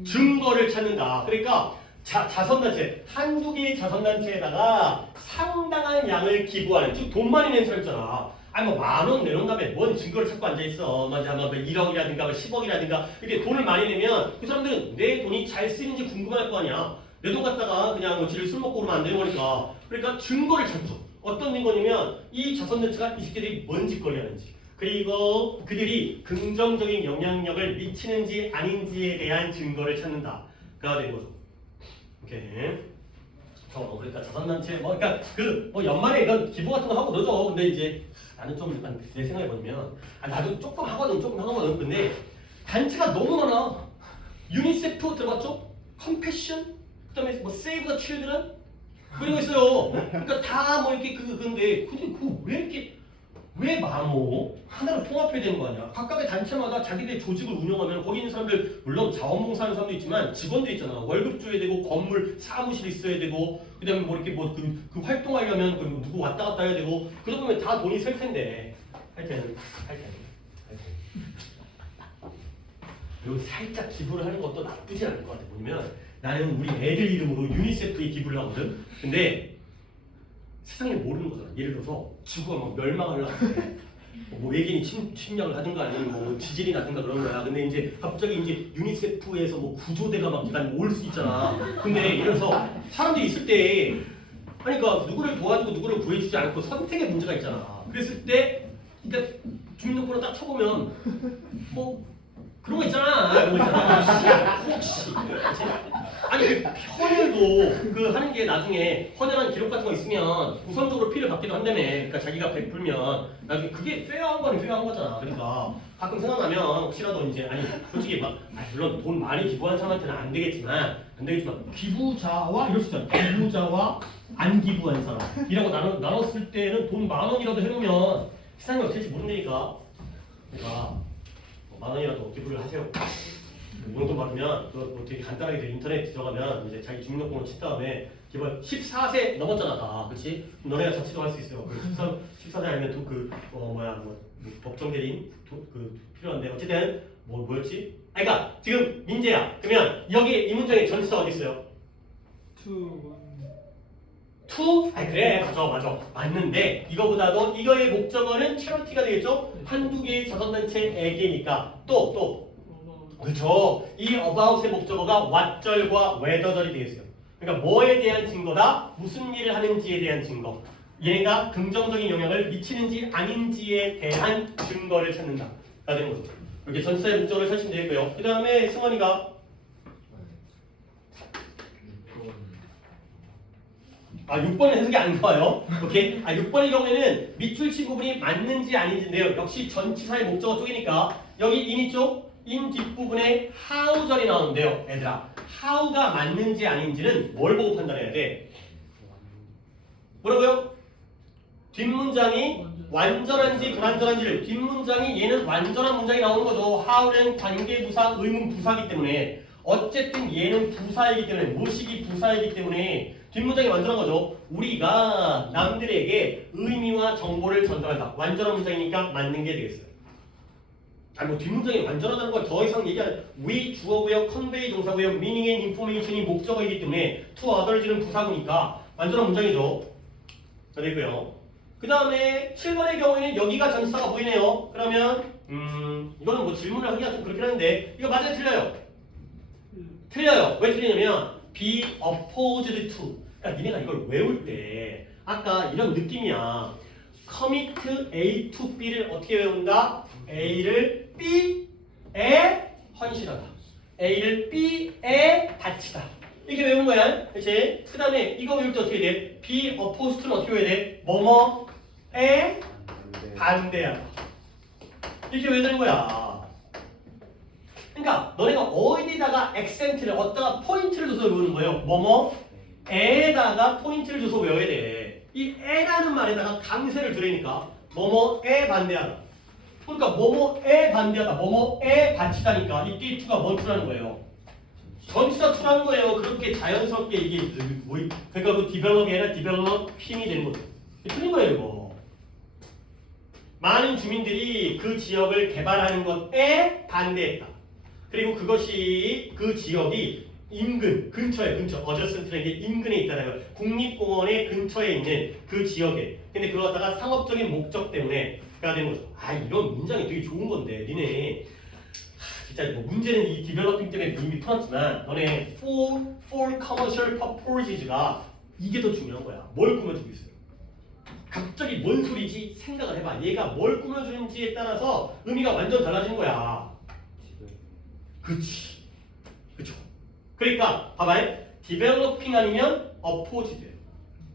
증거를 찾는다. 그러니까 자선단체 한두 개의 자선단체에다가 상당한 양을 기부하는 즉 돈 많이 낸 사람 있잖아. 뭐 10,000원 내놓은 다음에 뭔 증거를 찾고 앉아있어. 맞아. 뭐 1억이라든가 뭐 10억이라든가 이렇게 돈을 많이 내면 그 사람들은 내 돈이 잘 쓰이는지 궁금할 거 아니야. 내 돈 갖다가 그냥 뭐 지를 술 먹고 그러면 안 되는 거니까. 그러니까 증거를 찾죠. 어떤 증거냐면 이 자선단체가 이 새끼들이 뭔 짓거리 하는지 그리고 그들이 긍정적인 영향력을 미치는지 아닌지에 대한 증거를 찾는다가 되는 거죠. 오케이. 그러니까 자선단체 그러니까 뭐 연말에 이건 기부 같은 거 하고 그러죠. 근데 이제 나는 좀 약간 내 생각해 보면 나도 조금 하거든. 근데 단체가 너무 많아. 유니세프 들어봤죠? 컴패션, 그다음에 뭐 세이브 더 칠드런 그런 거 있어요. 그러니까 다 뭐 이렇게 근데 그 왜 이렇게 왜 많어? 하나로 통합해야 되는 거 아니야? 각각의 단체마다 자기들의 조직을 운영하면 거기 있는 사람들 물론 자원봉사하는 사람도 있지만 직원들 있잖아. 월급 줘야 되고 건물 사무실 있어야 되고 그다음에 뭐 이렇게 그 활동하려면 누구 왔다 갔다 해야 되고 그러다 보면 다 돈이 셀 텐데 하여튼 그리고 살짝 기부를 하는 것도 나쁘지 않을 것 같아. 뭐냐면 나는 우리 애들 이름으로 유니세프에 기부를 하거든. 근데 세상에 모르는 거잖아. 예를 들어서 지구가 막 멸망하려고 해. 뭐 외계인이 침략을 하든가 아니면 뭐 지진이 나든가 그런 거야. 근데 이제 갑자기 이제 유니세프에서 뭐 구조대가 막 약간 올 수 있잖아. 근데 예를 들어서 사람들이 있을 때 그러니까 누구를 도와주고 누구를 구해주지 않고 선택의 문제가 있잖아. 그랬을 때 그러니까 주민등록번호 딱 쳐보면 뭐 그런 거 있잖아. 혹시. 아니 헌혈도 하는 게 나중에 헌혈한 기록 같은 거 있으면 우선적으로 피를 받기도 한다며. 그러니까 자기가 베풀면 나중에 그게 페어한 거는 페어한 거잖아. 그러니까 가끔 생각나면 혹시라도 이제 솔직히 물론 돈 많이 기부한 사람한테는 안 되겠지만 기부자와 이럴 수 있잖아. 기부자와 안 기부한 사람이라고 나눴을 때는 돈 10,000원이라도 해놓으면 세상이 어떻게 될지 모른다니까. 그러니까 10,000원이라도 기부를 하세요. 이 정도 받으면 뭐 되게 간단하게 인터넷 들어가면 이제 자기 주민등록번호 친 다음에 기본 14세 넘었잖아 다, 그렇지? 너네가 자취도 할 수 있어요. 14세 아니면 법정 대리인 필요한데 어쨌든 뭐였지? 그러니까 지금 민재야. 그러면 여기 이 문장에 전치사 어디 있어요? to? 그래 맞아 맞는데 이거보다도 이거의 목적어는 charity가 되겠죠? 한두 개의 자선단체에게니까 또 그렇죠. 이 about의 목적어가 what절과 whether절이 되겠어요. 그러니까 뭐에 대한 증거다? 무슨 일을 하는지에 대한 증거. 얘가 긍정적인 영향을 미치는지 아닌지에 대한 증거를 찾는다가 되는 거죠. 이렇게 전치사의 목적어를 찾으시면 되겠고요. 그 다음에 승원이가 6번은 해석이 안 좋아요. 오케이. 6번의 경우에는 밑줄치 부분이 맞는지 아닌지인데요. 역시 전치사의 목적어 쪽이니까 여기 in 쪽 in 뒷부분에 how절이 나오는데요. 얘들아, how가 맞는지 아닌지는 뭘 보고 판단해야 돼? 뭐라고요? 뒷문장이 완전한지 불완전한지를 뒷문장이 얘는 완전한 문장이 나오는 거죠. how는 관계부사, 의문부사이기 때문에 어쨌든 얘는 부사이기 때문에 모식이 부사이기 때문에 뒷문장이 완전한 거죠. 우리가 남들에게 의미와 정보를 전달한다. 완전한 문장이니까 맞는 게 되겠어요. 뒷문장이 완전하다는 걸 더 이상 얘기하는 we 주어고요, convey 동사고요, meaning and information이 목적어이기 때문에 to others는 부사구니까 완전한 문장이죠. 자, 됐고요. 그 다음에 7번의 경우에는 여기가 전치사가 보이네요. 그러면 이거는 뭐 질문을 하기가 좀 그렇긴 한데 이거 맞아요, 틀려요? 틀려요. 왜 틀리냐면 be opposed to. 그러니까 니네가 이걸 외울 때 아까 이런 느낌이야. commit A to B를 어떻게 외운다? A를 B에 헌신하다. A를 B에 바치다. 이렇게 외운 거야. 그렇지? 그 다음에 이거 외울 때 어떻게 돼? be opposed는 어떻게 외워야 돼? 뭐뭐에 반대하다. 이렇게 외우는 거야. 그러니까 너네가 어디다가 액센트를 어디다가 포인트를 줘서 외우는 거예요. 뭐뭐에다가 포인트를 줘서 외워야 돼. 이 에라는 말에다가 강세를 두려니까 뭐뭐에 반대하다. 그러니까 뭐뭐에 반대하다, 뭐뭐에 바치다니까 이 뒤에 투가 뭔 투라는 거예요? 전치사 투라는 거예요. 그렇게 자연스럽게 이게 그러니까 그 디벨롭이 아니라 디벨롭핑이 되는 거죠. 틀린 거예요 이거. 많은 주민들이 그 지역을 개발하는 것에 반대했다. 그리고 그것이 그 지역이 인근, 근처에 어저센트라는 게 인근에 있다는 거예요. 국립공원의 근처에 있는 그 지역에. 근데 그걸 갖다가 상업적인 목적 때문에 가 되는 거죠. 이런 문장이 되게 좋은 건데 니네 진짜 뭐 문제는 이 디벨로핑 때문에 이미 풀었지만 너네 for commercial purposes가 이게 더 중요한 거야. 뭘 꾸며주고 있어요? 갑자기 뭔 소리지 생각을 해봐. 얘가 뭘 꾸며주는지에 따라서 의미가 완전 달라지는 거야. 지금 그치. 그쵸. 그러니까 봐봐요. developing 아니면 opposed.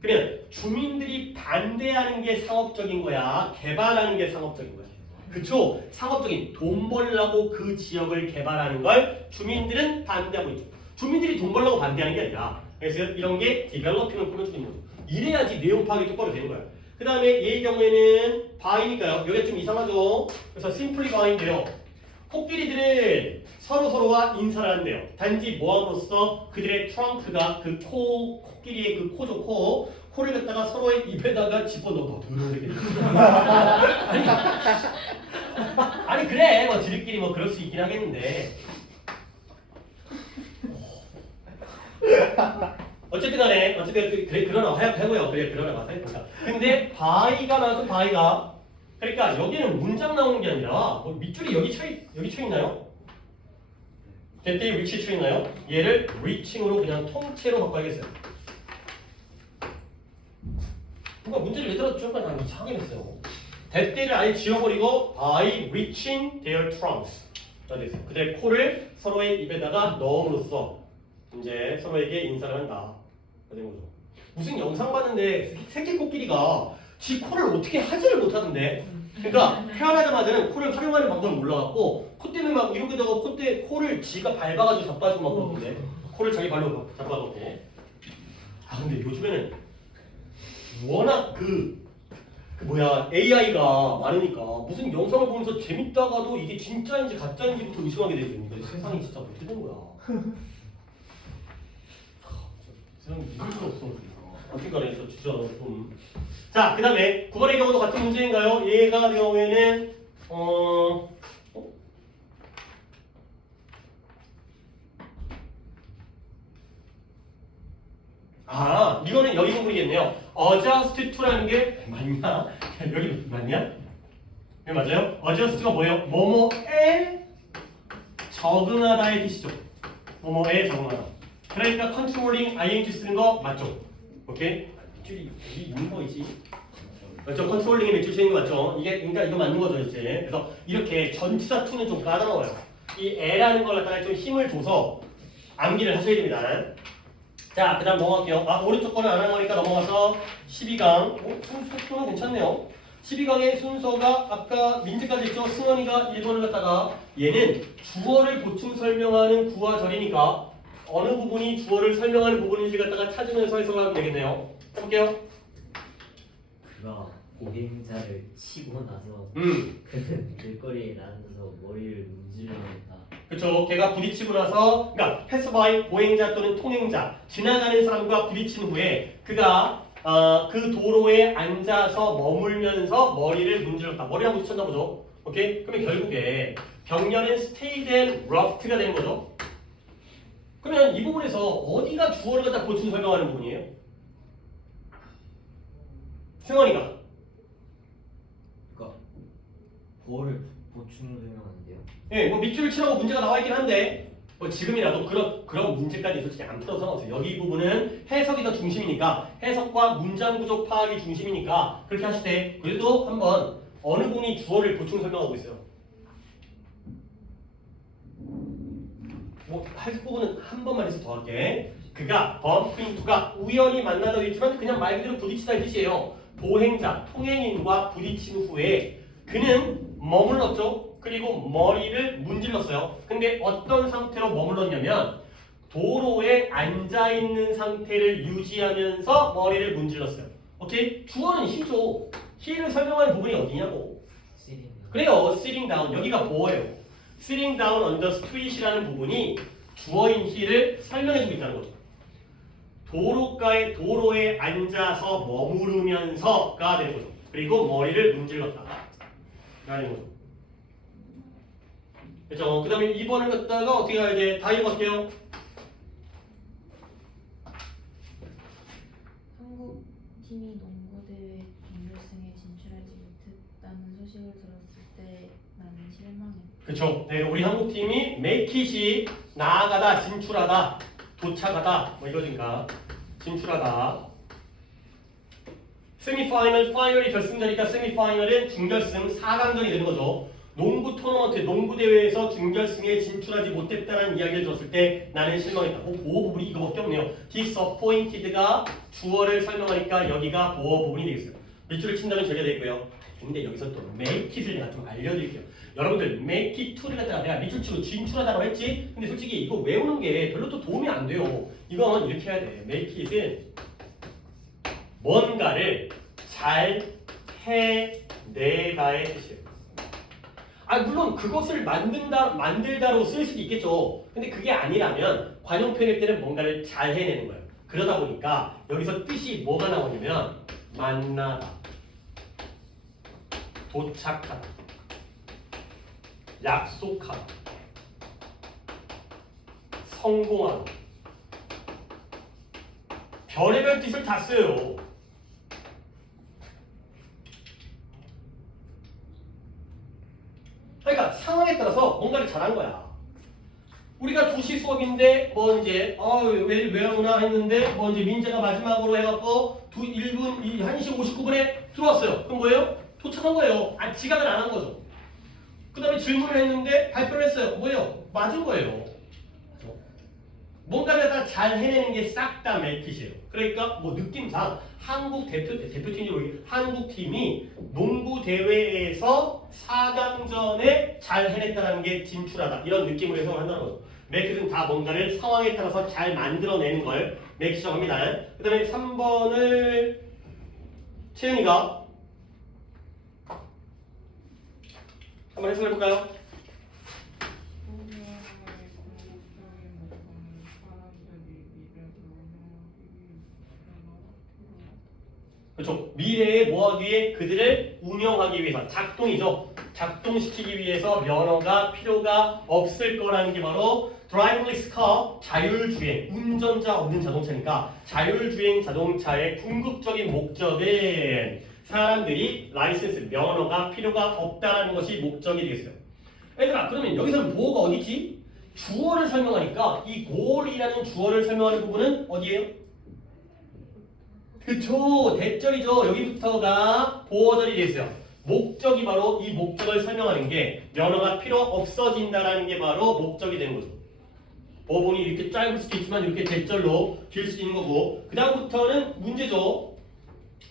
그러면 주민들이 반대하는 게 상업적인 거야. 개발하는 게 상업적인 거야. 그쵸? 상업적인 돈 벌려고 그 지역을 개발하는 걸 주민들은 반대하고 있죠. 주민들이 돈 벌려고 반대하는 게 아니라 그래서 이런 게 developing을 꾸며주는 거죠. 이래야지 내용 파악이 똑바로 되는 거야. 그 다음에 얘의 경우에는 by니까요. 여기가 좀 이상하죠. 그래서 simply by인데요. 코끼리들은 서로서로가 인사를 한대요. 단지 뭐함으로써 그들의 트렁크가 그 코끼리의 그 코죠, 코. 코를 갖다가 서로의 입에다가 집어넣어. 더러운 새끼들. 아니 그래 뭐 지들끼리 뭐 그럴 수 있긴 하겠는데 어쨌든 간에 그래 그러나 해고요. 그래 그러나 마세요. 그러니까 근데 바이가 나와서 바이가 그러니까 여기는 문장 나오는 게 아니라 뭐 밑줄이 여기 쳐 있나요? 대때 위치에 쳐 있나요? 얘를 reaching으로 그냥 통째로 바꿔야겠어요. 뭔가 문제를 왜 들었죠? 난 이상하게 했어요. 대때를 아예 지워버리고 by reaching their trunks 자 됐어요. 그들의 코를 서로의 입에다가 넣음으로써 이제 서로에게 인사를 한다. 된 거죠. 무슨 영상 봤는데 새끼 코끼리가 지 코를 어떻게 하지를 못하던데. 그러니까 태어나자마자는 코를 활용하는 방법을 몰라갖고 코 때문에 막 이렇게 되고 코를 지가 밟아가지고 자빠지고 막 그러던데. 코를 자기 발로 잡아갖고. 아 근데 요즘에는 워낙 AI가 많으니까 무슨 영상을 보면서 재밌다가도 이게 진짜인지 가짜인지부터 의심하게 되죠. 그러니까 세상이 진짜 어떻게 된 거야. 세상에 믿을 수 없어. 어떻게 간에 진짜 좀. 자, 그 다음에 9번의 경우도 같은 문제인가요? 얘가 같은 경우에는 이거는 여기 부분이겠네요. adjust to라는 게 맞냐? 여기 맞냐? 네, 맞아요? adjust가 뭐예요? 뭐뭐에 적응하다의 뜻이죠. 뭐뭐에 적응하다. 그러니까 controlling ing 쓰는 거 맞죠? 오케이? 밑줄이 여기 있는 거이지. 맞죠? controlling에 밑줄 치는 거 맞죠? 이게 그러니까 이거 맞는 거죠 이제. 그래서 이렇게 전치사 to는 좀 까다로워요. 이 에라는 걸 갖다가 좀 힘을 줘서 암기를 하셔야 됩니다. 자, 그 다음 넘어갈게요. 오른쪽 거는 안 한 거니까 넘어가서 12강. 속도는 괜찮네요. 12강의 순서가 아까 민지까지 있죠? 승원이가 1번을 갖다가 얘는 주어를 보충 설명하는 구와절이니까 어느 부분이 주어를 설명하는 부분인지 갖다가 찾으면서 해석을 하면 되겠네요. 해볼게요. 그가 보행자를 치고 나서 그는 길거리에 앉아서 머리를 문질러냈다. 그쵸. 걔가 부딪히고 나서 그러니까 패스바이 보행자 또는 통행자 지나가는 사람과 부딪힌 후에 그가 그 도로에 앉아서 머물면서 머리를 문질렀다. 머리랑 부딪혔나 보죠. 오케이? 그러면 결국에 병렬은 stayed and roughed가 되는 거죠. 그러면 이 부분에서 어디가 주어를 갖다 보충 설명하는 부분이에요? 승원이가 그러니까 보호를 보충 설명하는데요. 예, 뭐 밑줄을 치라고 문제가 나와 있긴 한데 뭐 지금이라도 그런 문제까지 솔직히 안 풀어도 상관없어요. 여기 이 부분은 해석이 더 중심이니까 해석과 문장 구조 파악이 중심이니까 그렇게 하실 때 그래도 한번 어느 부분이 주어를 보충 설명하고 있어요. 뭐 할 부분은 한 번만 해서 더 할게. 그가 bump into가 우연히 만나다 있지만 그냥 말 그대로 부딪히다는 뜻이에요. 보행자, 통행인과 부딪힌 후에 그는 머물렀죠. 그리고 머리를 문질렀어요. 근데 어떤 상태로 머물렀냐면 도로에 앉아있는 상태를 유지하면서 머리를 문질렀어요. 오케이? 주어는 he죠. he를 설명하는 부분이 어디냐고. 그래요. sitting down. 여기가 뭐예요? sitting down on the street이라는 부분이 주어인 he를 설명해주고 있다는 거죠. 도로에 앉아서 머무르면서가 되는 거죠. 그리고 머리를 문질렀다. 라는 거죠. 그렇죠? 그 다음에 2번을 갖다가 어떻게 가야 돼? 다 읽어볼게요. 한국 팀이 농구대회 준결승에 진출하지 못했다는 소식을 들었을 때 나는 실망했다. 그렇죠. 네, 우리 한국 팀이 make it이 나아가다, 진출하다, 도착하다 뭐 이거니까 진출하다. 세미파이널, 파이널이 결승전이니까 세미파이널은 중결승 4강전이 되는 거죠. 농구 토너먼트, 농구 대회에서 중결승에 진출하지 못했다는 이야기를 들었을 때 나는 실망했다. 그 부분이 이거밖에 없네요. disappointed가 주어를 설명하니까 여기가 보어 부분이 되겠어요. 밑줄을 친다면 저게 되고요. 근데 여기서 또 make it을 내가 좀 알려드릴게요. 여러분들 make it to를 갖다가 내가 밑줄 치고 진출하다고 했지? 근데 솔직히 이거 외우는 게 별로 또 도움이 안 돼요. 이건 이렇게 해야 돼. make it은 뭔가를 잘 해내다의 뜻이에요. 물론 그것을 만들다로 쓸 수도 있겠죠. 근데 그게 아니라면 관용 표현일 때는 뭔가를 잘 해내는 거예요. 그러다 보니까 여기서 뜻이 뭐가 나오냐면 만나다, 도착하다, 약속하다, 성공하다. 별의별 뜻을 다 써요. 그러니까 상황에 따라서 뭔가를 잘한 거야. 우리가 2시 수업인데 뭐 이제 왜 오나 했는데 뭐 이제 민재가 마지막으로 해갖고 1시 59분에 들어왔어요. 그럼 뭐예요? 도착한 거예요. 지각을 안 한 거죠. 그 다음에 질문을 했는데 발표를 했어요. 뭐예요? 맞은 거예요. 뭔가를 다 잘 해내는 게 싹 다 맥핏이에요. 그러니까 뭐 느낌상 한국 대표팀이 한국팀이 농구 대회에서 4강전에 잘 해냈다는 게 진출하다 이런 느낌으로 해석을 한다는 거죠. 맥핏은 다 뭔가를 상황에 따라서 잘 만들어내는 걸 맥핏이라고 합니다. 그 다음에 3번을 채은이가 한번 해석해볼까요? 그렇죠. 미래에 뭐하기 위해? 그들을 운영하기 위해서 작동이죠. 작동시키기 위해서 면허가 필요가 없을 거라는 게 바로 driverless car, 자율주행, 운전자 없는 자동차니까 자율주행 자동차의 궁극적인 목적은 사람들이 라이센스, 면허가 필요가 없다는 것이 목적이 되겠어요. 얘들아, 그러면 여기서는 보어가 어디지? 주어를 설명하니까 이 goal이라는 주어를 설명하는 부분은 어디예요? 그쵸, 대절이죠. 여기부터가 보어절이 되겠어요. 목적이 바로 이 목적을 설명하는 게 면허가 필요 없어진다라는 게 바로 목적이 되는 거죠. 보어본이 이렇게 짧을 수도 있지만 이렇게 대절로 길 수 있는 거고 그 다음부터는 문제죠.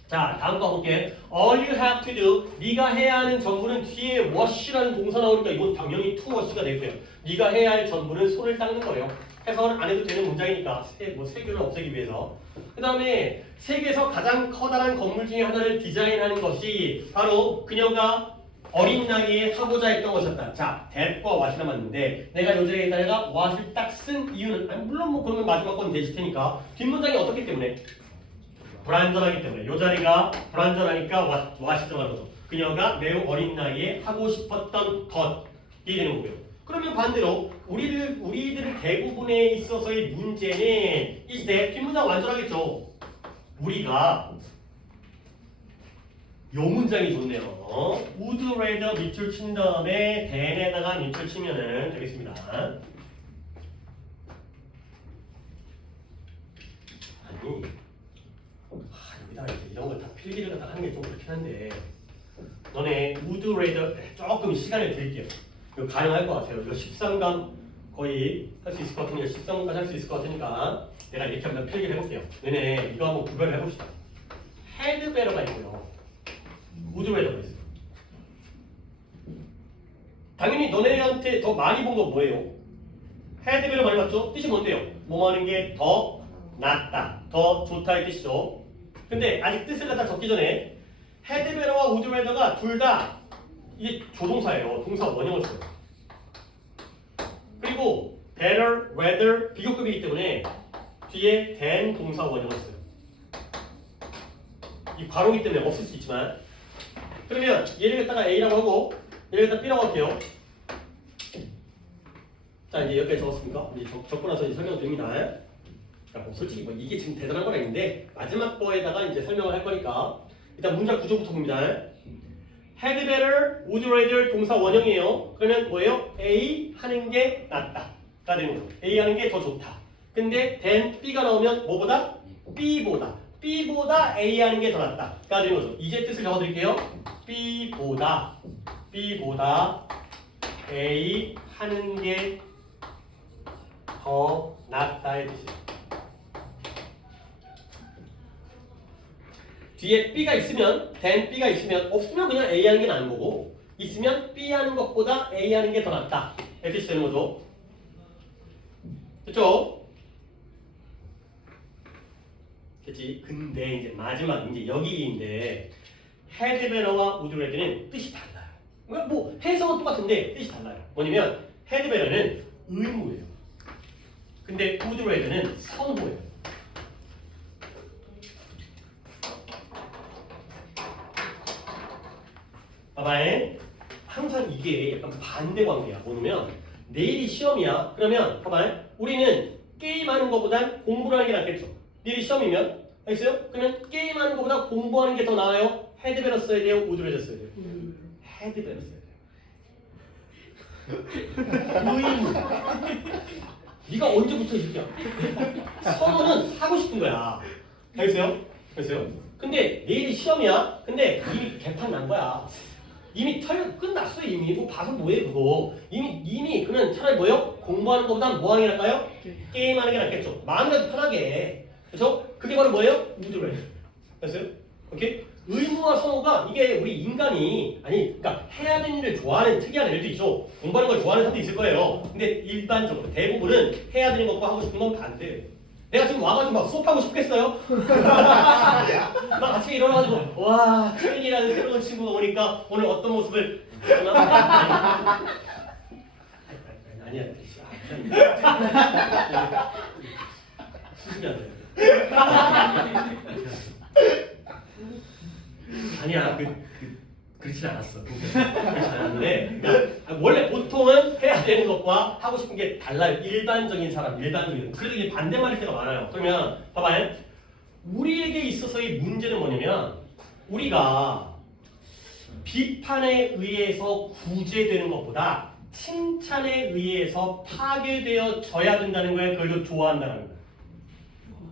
자, 다음 거 볼게. All you have to do, 네가 해야 하는 전부는 뒤에 wash라는 동사 나오니까 이건 당연히 to wash가 되고요. 네가 해야 할 전부는 손을 닦는 거예요. 해석을 안 해도 되는 문장이니까 세균을 없애기 위해서. 그 다음에 세계에서 가장 커다란 건물 중에 하나를 디자인하는 것이 바로 그녀가 어린 나이에 하고자 했던 것이었다. 자, that과 what이 남았는데 내가 요 자리에다가 what을 딱 쓴 이유는 물론 뭐 그러면 마지막 건 되실 테니까 뒷문장이 어떻기 때문에? 불안전하기 때문에. 요 자리가 불안전하니까 what이 들어간 거죠. 그녀가 매우 어린 나이에 하고 싶었던 것이 되는 거고요. 그러면 반대로 우리들 대부분에 있어서의 문제는 이제 뒷문장 완전하겠죠. 우리가 요 문장이 좋네요. would rather 밑줄 친 다음에 than에다가 밑줄 치면은 되겠습니다. 아니 여기다가 이제 이런 걸 다 필기를 갖다 하는 게 좀 그렇긴 한데 너네 would rather 조금 시간을 드릴게요. 이거 가능할 것 같아요. 이거 13강 거의 할 수 있을 것 같으니까 13강까지 할 수 있을 것 같으니까 내가 이렇게 한번 필기를 해볼게요. 너네 이거 한번 구별을 해봅시다. had better가 있고요. would rather가 있어요. 당연히 너네한테 더 많이 본 거 뭐예요? had better 많이 봤죠? 뜻이 뭔데요? 뭐 하는 게 더 낫다, 더 좋다의 뜻이죠. 근데 아직 뜻을 갖다 적기 전에 had better와 would rather가 둘 다 이게 조동사예요. 동사 원형을 써요. 그리고 better, rather 비교급이기 때문에 뒤에 than 동사 원형을 써요. 이 괄호이기 때문에 없을 수 있지만 그러면 얘를 갖다가 A라고 하고 얘를 갖다 B라고 할게요. 자, 이제 여기까지 적었습니까? 이제 적고 나서 이제 설명드립니다. 그러니까 뭐 솔직히 뭐 이게 지금 대단한 건 아닌데 마지막 거에다가 이제 설명을 할 거니까 일단 문장 구조부터 봅니다. had better, would rather 동사 원형이에요. 그러면 뭐예요? A 하는 게 낫다가 되는 거죠. A 하는 게 더 좋다. 근데 then B가 나오면 뭐보다? B보다. B보다 A 하는 게 더 낫다가 되는 거죠. 이제 뜻을 적어드릴게요. B보다 A 하는 게 더 낫다의 뜻이에요. 뒤에 B가 있으면 then B가 있으면 없으면 그냥 A 하는 게 나은 거고 있으면 B 하는 것보다 A 하는 게 더 낫다 이 뜻이 되는 거죠. 됐죠? 됐지? 근데 이제 마지막 이제 여기인데 헤드베러와 우드레드는 뜻이 달라요. 그러니까 뭐 해석은 똑같은데 뜻이 달라요. 뭐냐면 헤드베러는 의무예요. 근데 우드레드는 선호예요. 봐봐요. 항상 이게 약간 반대 관계야. 뭐냐면 내일이 시험이야. 그러면 봐봐요. 우리는 게임하는 것보단 공부를 하는 게 낫겠죠. 내일이 시험이면 알겠어요? 그러면 게임하는 것보다 공부하는 게 더 나아요? 헤드베러 써야 돼요? 우드레드 써야 돼요? 헤드베러 써야 돼요. 의무. 네가 언제부터 이렇게 선호는 하고 싶은 거야. 알겠어요? 알겠어요? 근데 내일이 시험이야. 근데 이미 개판 난 거야. 이미 끝났어. 이미 뭐 봐서 뭐해 그거. 이미 그러면 차라리 뭐요? 공부하는 것보다 뭐 하는 게 나을까요? 게임하는 게 낫겠죠. 마음이라도 편하게. 그렇죠? 그게 바로 뭐예요? 우드레드. 됐어요? 오케이? 의무와 선호가 이게 우리 인간이 그러니까 해야 되는 일을 좋아하는 특이한 애들도 있죠. 공부하는 걸 좋아하는 사람도 있을 거예요. 근데 일반적으로 대부분은 해야 되는 것과 하고 싶은 건 반대예요. 내가 지금 와가지고 막 수업하고 싶겠어요? 막 아침에 일어나가지고 와 트윈이라는 새로운 친구가 오니까 오늘 어떤 모습을 아니야 수습이 안 돼요. 아니야 그렇진 않았어. 그렇진 않았는데 그러니까 원래 보통은 해야 되는 것과 하고 싶은 게 달라요. 일반적인 그래도 이게 반대말일 때가 많아요. 그러면 봐봐요. 우리에게 있어서의 문제는 뭐냐면 우리가 비판에 의해서 구제되는 것보다 칭찬에 의해서 파괴되어져야 된다는 거야. 그걸 더 좋아한다는 거야.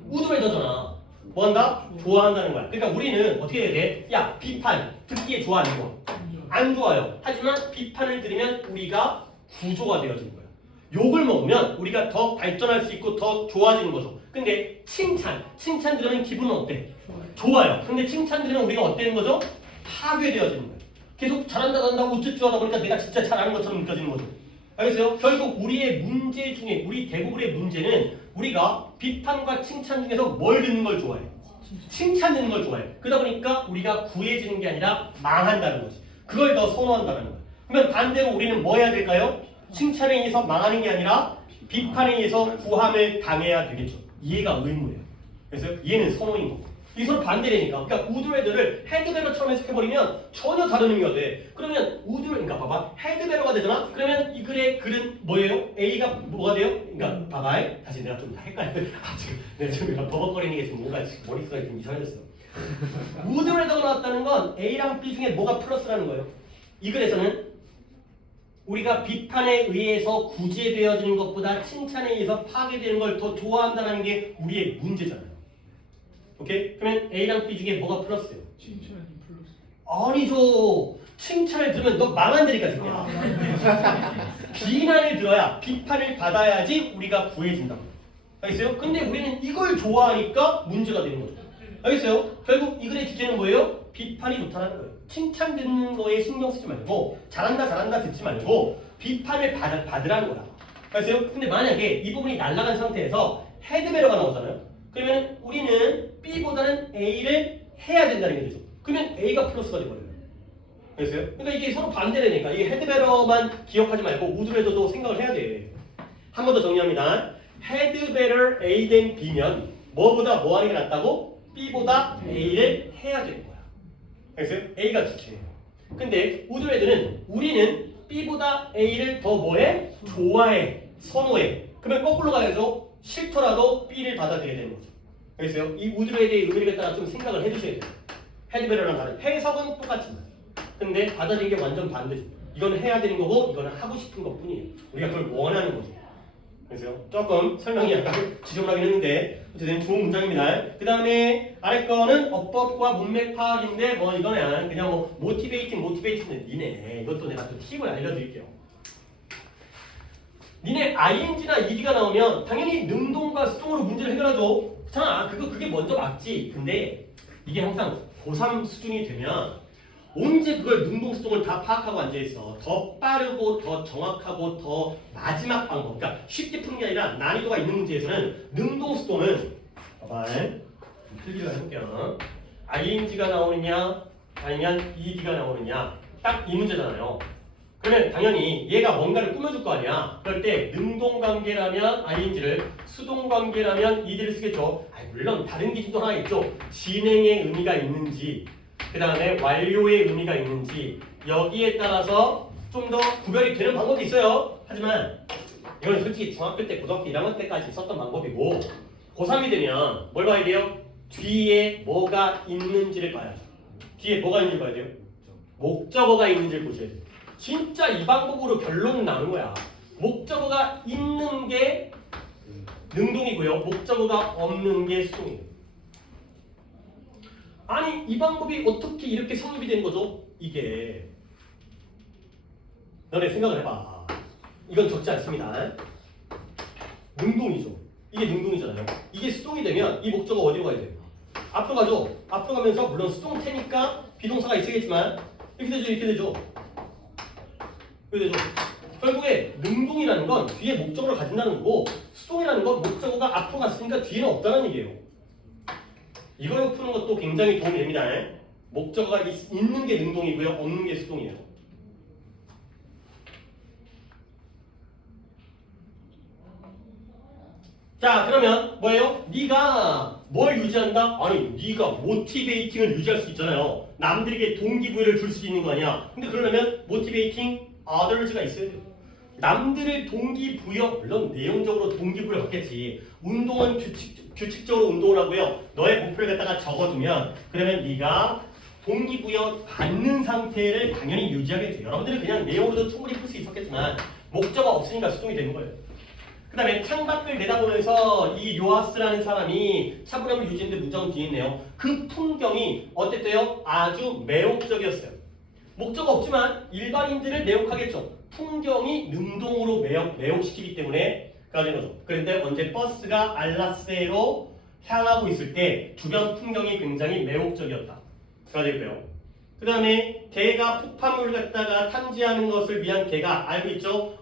우드레더잖아. 뭐한다? 좋아한다는 거야. 그러니까 우리는 어떻게 해야 돼? 야 비판 듣기에 좋아 안 좋아? 안 좋아요. 하지만 비판을 들으면 우리가 구조가 되어지는 거야. 욕을 먹으면 우리가 더 발전할 수 있고 더 좋아지는 거죠. 근데 칭찬 들으면 기분은 어때? 좋아요. 근데 칭찬 들으면 우리가 어때는 거죠? 파괴되어지는 거야. 계속 잘한다 우쭈쭈하다 보니까 내가 진짜 잘하는 것처럼 느껴지는 거죠. 알겠어요? 결국 우리의 문제 중에 우리 대부분의 문제는 우리가 비판과 칭찬 중에서 뭘 듣는 걸 좋아해? 칭찬 듣는 걸 좋아해. 그러다 보니까 우리가 구해지는 게 아니라 망한다는 거지. 그걸 더 선호한다는 거야. 그러면 반대로 우리는 뭐 해야 될까요? 칭찬에 의해서 망하는 게 아니라 비판에 의해서 구함을 당해야 되겠죠. 이해가 의무예요. 그래서 얘는 선호인 거고. 이 서로 반대되니까. 그러니까 우드레드를 헤드베러처럼 해석해버리면 전혀 다른 의미가 돼. 그러면 그러니까 봐봐. 헤드베러가 되잖아? 그러면 이 글의 글은 뭐예요? A가 뭐가 돼요? 그러니까 봐봐. 다시 내가 좀 헷갈려. 지금 내가 지금 버벅거리는 게 지금 뭔가 머릿속이 좀 이상해졌어. 우드레드가 나왔다는 건 A랑 B 중에 뭐가 플러스라는 거예요. 이 글에서는 우리가 비판에 의해서 구제되어지는 것보다 칭찬에 의해서 파괴되는 걸 더 좋아한다는 게 우리의 문제잖아요. 오케이? 그러면 A랑 B 중에 뭐가 플러스예요? 칭찬이 플러스. 아니죠. 칭찬을 들으면 너 망한다니까 지금. 비난을 들어야 비판을 받아야지 우리가 구해진다. 알겠어요? 근데 우리는 이걸 좋아하니까 문제가 되는 거죠. 알겠어요? 결국 이 글의 주제는 뭐예요? 비판이 좋다는 거예요. 칭찬 듣는 거에 신경 쓰지 말고 잘한다 듣지 말고 비판을 받으라는 거야. 알겠어요? 근데 만약에 이 부분이 날아간 상태에서 헤드베러가 나오잖아요. 그러면 우리는 B보다는 A를 해야 된다는 게 되죠. 그러면 A가 플러스가 돼버려요. 알겠어요? 그러니까 이게 서로 반대되니까 이 헤드베러만 기억하지 말고 우드레더도 생각을 해야 돼. 한 번 더 정리합니다. 헤드베러 A 된 B면 뭐보다 뭐 하는 게 낫다고? B보다 A를 해야 되는 거야. 알겠어요? A가 주체예요. 근데 우드레드는 우리는 B보다 A를 더 뭐해? 좋아해. 선호해. 그러면 거꾸로 가야죠. 싫더라도 B를 받아들여야 되는 거죠. 알겠어요? 이 우드레드의 의미에 따라 좀 생각을 해주셔야 돼요. 헤드베러랑 다른 해석은 똑같지만 근데 받아들이는 게 완전 반대죠. 이거는 해야 되는 거고 이거는 하고 싶은 것 뿐이에요. 우리가 그걸 원하는 거죠. 그래서 조금 설명이 약간 지저분하긴 했는데 어쨌든 좋은 문장입니다. 그 다음에 아래 거는 어법과 문맥 파악인데 뭐 이거는 그냥 뭐 모티베이팅은 니네 이것도 내가 또 팁을 알려드릴게요. 니네 ing나 ed가 나오면 당연히 능동과 수동으로 문제를 해결하죠. 자, 그게 먼저 맞지. 근데 이게 항상 고3 수준이 되면 언제 그걸 능동 수동을 다 파악하고 앉아있어. 더 빠르고 더 정확하고 더 마지막 방법. 그러니까 쉽게 푸는 게 아니라 난이도가 있는 문제에서는 능동 수동은 봐봐. 필기를 해볼게요. ing가 나오느냐 아니면 ed가 나오느냐 딱 이 문제잖아요. 그러면 당연히 얘가 뭔가를 꾸며줄 거 아니야. 그럴 때 능동관계라면 ing를, 수동관계라면 ed를 쓰겠죠. 물론 다른 기준도 하나 있죠. 진행의 의미가 있는지, 그 다음에 완료의 의미가 있는지 여기에 따라서 좀 더 구별이 되는 방법이 있어요. 하지만 이건 솔직히 중학교 때, 고등학교 1학년 때까지 썼던 방법이고 고3이 되면 뭘 봐야 돼요? 뒤에 뭐가 있는지를 봐야죠. 뒤에 뭐가 있는지 봐야 돼요? 목적어가 있는지를 보셔야 돼요. 진짜 이 방법으로 결론 나는 거야. 목적어가 있는 게 능동이고요. 목적어가 없는 게 수동이에요. 아니 이 방법이 어떻게 이렇게 성립이 된 거죠? 이게 너네 생각을 해봐. 이건 적지 않습니다. 능동이죠. 이게 능동이잖아요. 이게 수동이 되면 이 목적어 어디로 가야 돼요? 앞으로 가죠. 앞으로 가면서 물론 수동태니까 비동사가 있어야겠지만 이렇게 되죠. 이렇게 되죠. 결국에 능동이라는 건 뒤에 목적어를 가진다는 거고 수동이라는 건 목적어가 앞으로 갔으니까 뒤에는 없다는 얘기예요. 이걸로 푸는 것도 굉장히 도움이 됩니다. 목적어가 있는 게 능동이고요. 없는 게 수동이에요. 자 그러면 뭐예요? 네가 뭘 유지한다? 아니 네가 모티베이팅을 유지할 수 있잖아요. 남들에게 동기부여를 줄 수 있는 거 아니야. 근데 그러려면 모티베이팅 others가 있어야 돼요. 남들을 동기부여, 물론 내용적으로 동기부여 받겠지. 운동은 규칙적으로 운동을 하고요. 너의 목표를 갖다가 적어두면 그러면 네가 동기부여 받는 상태를 당연히 유지하게 돼요. 여러분들은 그냥 내용으로도 충분히 풀 수 있었겠지만 목적어 없으니까 수동이 되는 거예요. 그 다음에 창밖을 내다보면서 이 요아스라는 사람이 차분함을 유지했는데 문장은 뒤에 있네요. 그 풍경이 어땠대요? 아주 매혹적이었어요. 목적어 없지만 일반인들을 매혹하겠죠. 풍경이 능동으로 매혹시키기 때문에 그러는 거죠. 그런데 언제 버스가 알라세로 향하고 있을 때 주변 풍경이 굉장히 매혹적이었다. 그러고요. 그 다음에 개가 폭발물을 갖다가 탐지하는 것을 위한 개가 알고 있죠.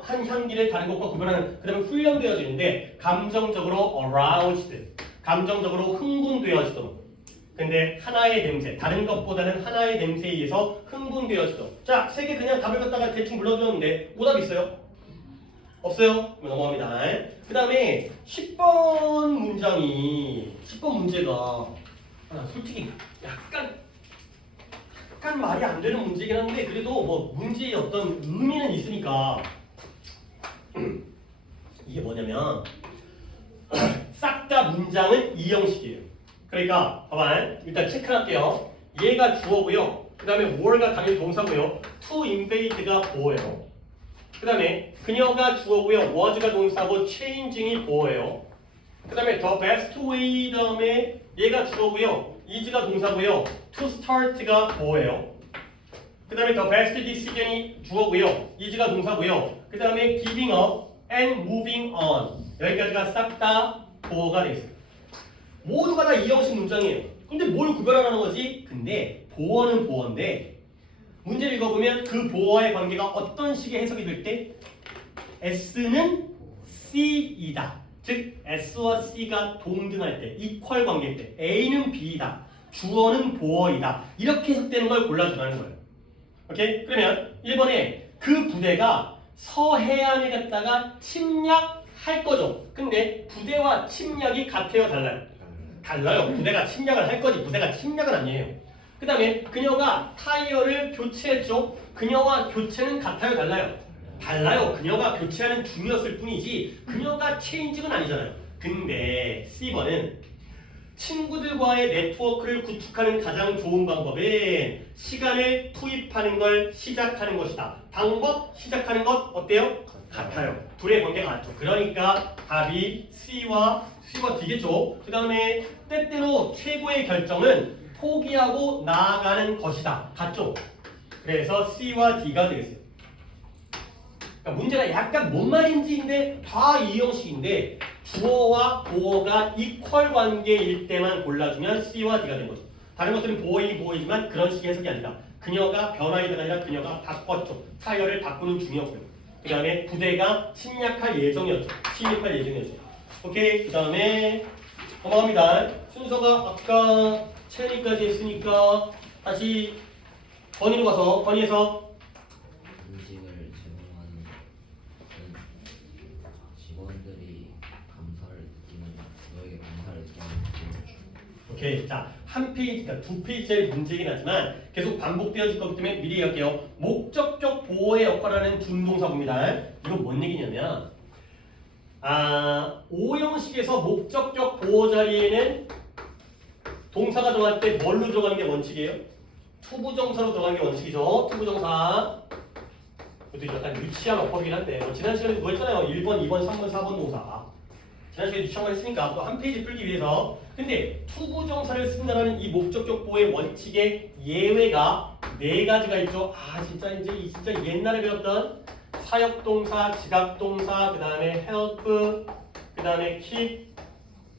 한 향기를 다른 것과 구별하는 그 다음에 훈련되어지는데 감정적으로 aroused, 감정적으로 흥분되어지도록. 근데 하나의 냄새, 다른 것보다는 하나의 냄새에 의해서 흥분되어지도록. 자, 세 개 그냥 답을 갖다가 대충 불러주었는데 오답 있어요? 없어요? 넘어갑니다. 그 다음에 10번 문장이 10번 문제가 솔직히 약간 말이 안 되는 문제긴 한데 그래도 뭐 문제의 어떤 의미는 있으니까 이게 뭐냐면 싹 다 문장은 이 형식이에요. 그러니까 봐봐 일단 체크할게요. 얘가 주어고요. 그 다음에 were가 당연히 동사고요. to invade가 보어예요. 그 다음에 그녀가 주어고요. was가 동사고 changing이 보어예요. 그 다음에 the best way 다음에 얘가 주어고요. is가 동사고요. to start가 보어예요. 그 다음에 the best decision이 주어고요. is가 동사고요. 그 다음에 giving up and moving on 여기까지가 싹 다 보어가 되어 있어요. 모두가 다 이 형식 문장이에요. 근데 뭘 구별하라는 거지? 근데 보어는 보어인데 문제를 읽어보면 그 보어의 관계가 어떤 식의 해석이 될 때 S는 C이다. 즉 S와 C가 동등할 때 이퀄 관계일 때 A는 B이다. 주어는 보어이다. 이렇게 해석되는 걸 골라주라는 거예요. 오케이? 그러면 1번에 그 부대가 서해안을 갖다가 침략할 거죠. 근데 부대와 침략이 같아요? 달라요? 달라요. 부대가 침략을 할 거지 부대가 침략은 아니에요. 그 다음에 그녀가 타이어를 교체했죠. 그녀와 교체는 같아요? 달라요? 달라요. 그녀가 교체하는 중이었을 뿐이지 그녀가 체인지는 아니잖아요. 근데 C번은 친구들과의 네트워크를 구축하는 가장 좋은 방법은 시간을 투입하는 걸 시작하는 것이다. 방법 시작하는 것 어때요? 같아요. 둘의 관계가 같죠. 그러니까 답이 C와 D겠죠. 그 다음에 때때로 최고의 결정은 포기하고 나아가는 것이다. 같죠. 그래서 C와 D가 되겠어요. 그러니까 문제가 약간 뭔 말인지인데 다 이 형식인데 주어와 보어가 이퀄 관계일 때만 골라주면 C와 D가 된 거죠. 다른 것들은 보어이지만 그런 식의 해석이 아니라 그녀가 변화이다가 아니라 그녀가 바꿨죠. 타이어를 바꾸는 중이었고요. 그 다음에 부대가 침략할 예정이었죠. 오케이. 그 다음에 넘어갑니다. 순서가 아까 체리까지 했으니까 다시 건의로 가서 건의에서 음식을 제공하는 직원들이 너에게 감사를 느끼는 중. 오케이. 자, 한 페이지, 그러니까 두 페이지짜리 문제이긴 하지만 계속 반복되어질 거기 때문에 미리 얘기할게요. 목적격 보호의 역할을 하는 준동사구입니다. 이건 뭔 얘기냐면 O형식에서 목적격 보호 자리에는 동사가 들어갈 때 뭘로 들어가는 게 원칙이에요? 투부정사로 들어가는 게 원칙이죠. 투부정사. 이것도 약간 유치한 어법이긴 한데 지난 시간에 그거 했잖아요. 1번, 2번, 3번, 4번 동사. 지난 시간에 유치한 거 했으니까 또 한 페이지 풀기 위해서. 근데 투부정사를 쓴다는 이 목적격 보호의 원칙의 예외가 4가지가 있죠. 진짜 진짜 옛날에 배웠던 사역동사, 지각동사, 그 다음에 help, 그 다음에 keep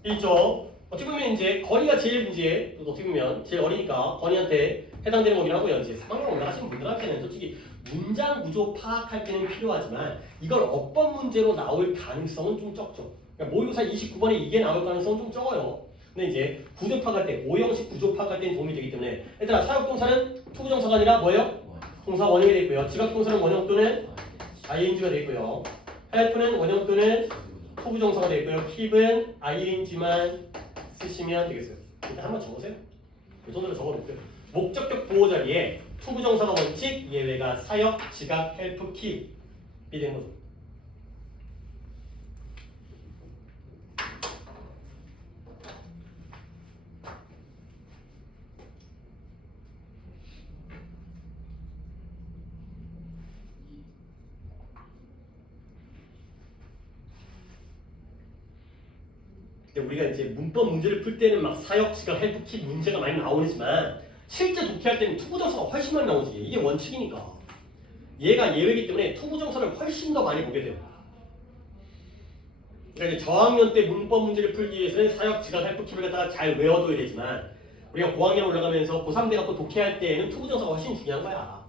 있죠. 어떻게 보면 이제 건이가 제일 문제에 어떻게 보면 제일 어리니까 건이한테 해당되는 거긴 하고요. 이제 3학년 올라가시는 분들한테는 솔직히 문장 구조 파악할 때는 필요하지만 이걸 어법 문제로 나올 가능성은 좀 적죠. 그러니까 모의고사 29번에 이게 나올 가능성은 좀 적어요. 근데 이제 구조 파악할 때, O형식 구조 파악할 때는 도움이 되기 때문에 얘들아 사역동사는 투부정사가 아니라 뭐예요? 동사 원형이 되어 있고요. 지각동사는 원형 또는 ing가 되어 있고요. help는 원형 또는 투부정사가 되어 있고요. keep은 ing만 쓰시면 되겠어요. 일단 한번 적으세요. 이 정도로 적어놓고요. 목적격 보호 자리에 투부정사가 원칙, 예외가 사역, 지각, help, keep이 되는 거죠. 우리가 이제 문법 문제를 풀 때는 막 사역, 지각, 헬프, 킵 문제가 많이 나오지만 실제 독해할 때는 투부정사가 훨씬 많이 나오지. 이게 원칙이니까. 얘가 예외이기 때문에 투부정사를 훨씬 더 많이 보게 돼요. 그러니까 이제 저학년 때 문법 문제를 풀기 위해서는 사역, 지각, 헬프, 킵을 갖다가 잘 외워둬야 되지만 우리가 고학년 올라가면서 고3 돼 갖고 독해할 때에는 투부정사가 훨씬 중요한 거야.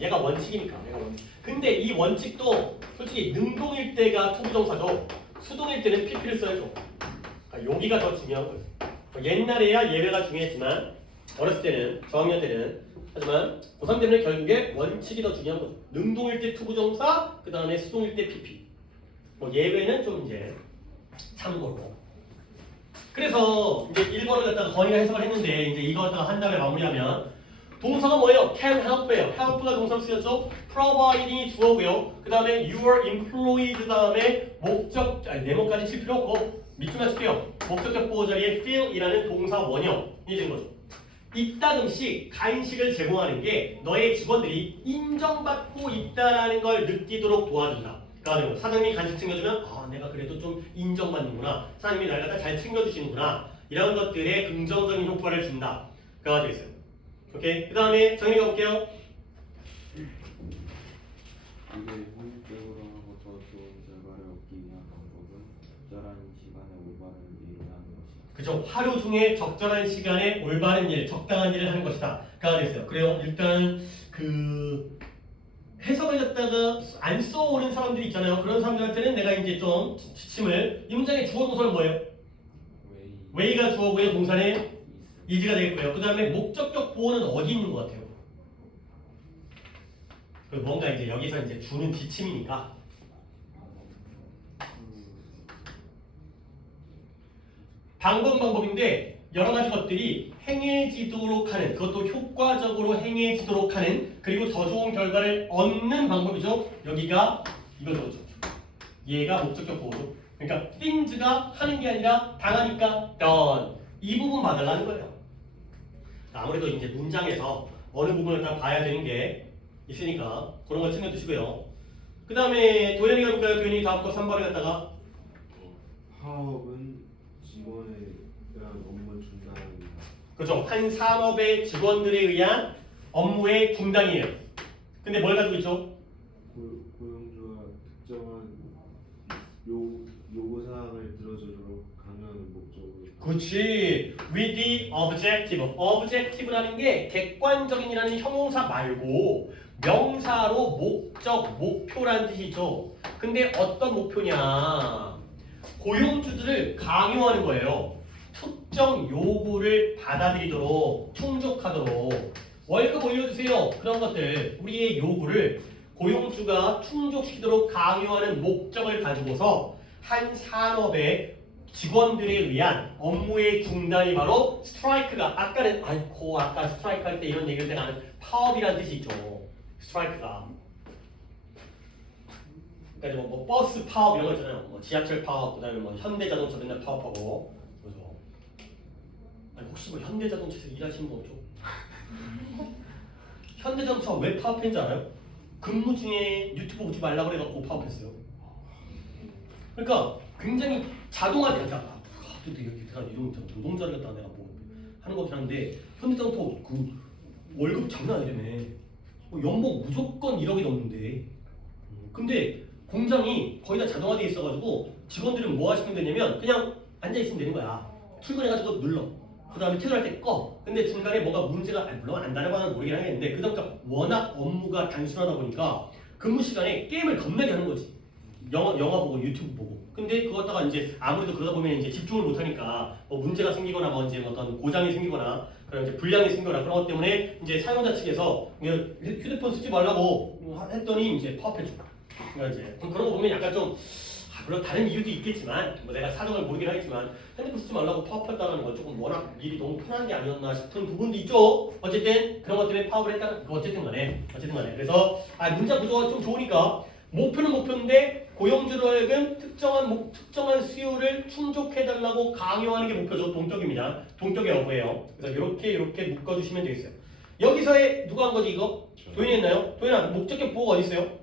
얘가 원칙이니까. 얘가 원칙. 근데 이 원칙도 솔직히 능동일 때가 투부정사죠. 수동일 때는 PP를 써야죠. 여기가 더 중요한 거예요. 옛날에야 예외가 중요했지만 어렸을 때는, 저학년 때는 하지만 고3 때는 결국에 원칙이 더 중요한 거죠. 능동일 때 투부정사, 그 다음에 수동일 때 PP. 예외는 좀 이제 참고로. 그래서 이제 1번을 갖다가 건이가 해석을 했는데 이제 이거 갖다가 한 다음에 마무리하면 동사가 뭐예요? can help예요. help가 동사로 쓰였죠. provide이 주어고요. 그 다음에 your employed 다음에 목적, 네모까지 칠 필요 없고 밑줄만 칠게요. 목적격 보호 자리에 fill이라는 동사 원형이 된 거죠. 이따금씩 간식을 제공하는 게 너의 직원들이 인정받고 있다라는 걸 느끼도록 도와준다. 그러니까 사장님이 간식 챙겨주면 내가 그래도 좀 인정받는구나. 사장님이 날 갖다 잘 챙겨주시는구나. 이런 것들에 긍정적인 효과를 준다. 가 되겠어요. 오케이. 그 다음에 정리 가볼게요. 이게 효율적으로 하고 더 좋은 결과를 얻기 위한 방법은 적절한 시간에 올바른 일을 하는 것이다. 그죠. 하루 중에 적절한 시간에 올바른 일, 적당한 일을 하는 것이다. 가 됐어요. 그래요. 일단 그 해석을 갖다가 안 써오는 사람들이 있잖아요. 그런 사람들한테는 내가 이제 좀 지침을 이 문장의 주어 동사는 뭐예요? 웨이가 주어고요. 동사는 이즈가 되겠고요. 그 다음에 목적격 보호는 어디 있는 것 같아요? 뭔가 이제 여기서 이제 주는 지침이니까 방법인데 여러 가지 것들이 행해지도록 하는, 그것도 효과적으로 행해지도록 하는, 그리고 더 좋은 결과를 얻는 방법이죠. 여기가 이거죠. 얘가 목적격 보호죠. 그러니까 things가 하는 게 아니라 당하니까 done. 이 부분 봐달라는 거예요. 아무래도 이제 문장에서 어느 부분을 다 봐야 되는 게 있으니까 그런 걸 챙겨 두시고요. 그 다음에 도현이가 볼까요? 도현이 다음 거 3번에 갔다가 파업은 직원에 대한 업무 중단입니다. 그렇죠. 한 산업의 직원들에 의한 업무의 중단이에요. 근데 뭘 가지고 있죠? 고용주가 특정한 요구사항을 들어주도록 강요하는 목적으로. 그렇지. With the objective. objective라는 게 객관적인이라는 형용사 말고 명사로 목적, 목표라는 뜻이죠. 근데 어떤 목표냐? 고용주들을 강요하는 거예요. 특정 요구를 받아들이도록, 충족하도록. 월급 올려주세요. 그런 것들, 우리의 요구를 고용주가 충족시키도록 강요하는 목적을 가지고서 한 산업의 직원들에 의한 업무의 중단이 바로 스트라이크가, 아까는 아까 스트라이크 할 때 이런 얘기를 때 나는 파업이라는 뜻이 있죠. 스트라이크가. 그러니까 뭐 버스 파업 이런 거 있잖아요. 뭐 지하철 파업, 그다음에 뭐 현대자동차 맨날 파업하고, 그죠? 아니 혹시 뭐 현대자동차에서 일하시는 분 없죠? 현대자동차 왜 파업했는지 알아요? 근무 중에 유튜브 보지 말라 그래갖고 파업했어요. 그러니까 굉장히 자동화되었다. 또 이렇게 내가 이런 노동자를 갖다 내가 뭐 하는 거긴 한데 현대자동차 그 월급 장난 아니라며. 연봉 무조건 1억이 넘는데. 근데 공장이 거의 다 자동화되어 있어가지고 직원들은 뭐 하시면 되냐면 그냥 앉아 있으면 되는 거야. 출근해가지고 눌러. 그 다음에 퇴근할 때 꺼. 근데 중간에 뭐가 문제가 물론 안다는 모르긴 하겠는데 그다음에 워낙 업무가 단순하다 보니까 근무 시간에 게임을 겁나게 하는 거지. 영화 보고 유튜브 보고. 근데 그거 갖다가 이제 아무래도 그러다 보면 이제 집중을 못 하니까 뭐 문제가 생기거나 뭐 이제 어떤 고장이 생기거나 그런 이제 불량이 생기거나 그런 것 때문에 이제 사용자 측에서 휴대폰 쓰지 말라고 했더니 이제 파업해줘. 그러니까 이제 그런 거 보면 약간 좀 물론 다른 이유도 있겠지만 뭐 내가 사정을 모르긴 하겠지만 핸드폰 쓰지 말라고 파업했다는 건 조금 워낙 일이 너무 편한 게 아니었나 싶은 부분도 있죠. 어쨌든 그런 것 때문에 파업을 했다는 어쨌든 간에 그래서 문자 구조가 좀 좋으니까 목표는 목표인데 고용주로 하여금 특정한 수요를 충족해달라고 강요하는 게 목표죠. 동격입니다. 동격의 어부예요. 그래서 이렇게 묶어주시면 되겠어요. 여기서의 누가 한 거지 이거? 도현이 했나요? 도현아 목적격 보호가 어디 있어요?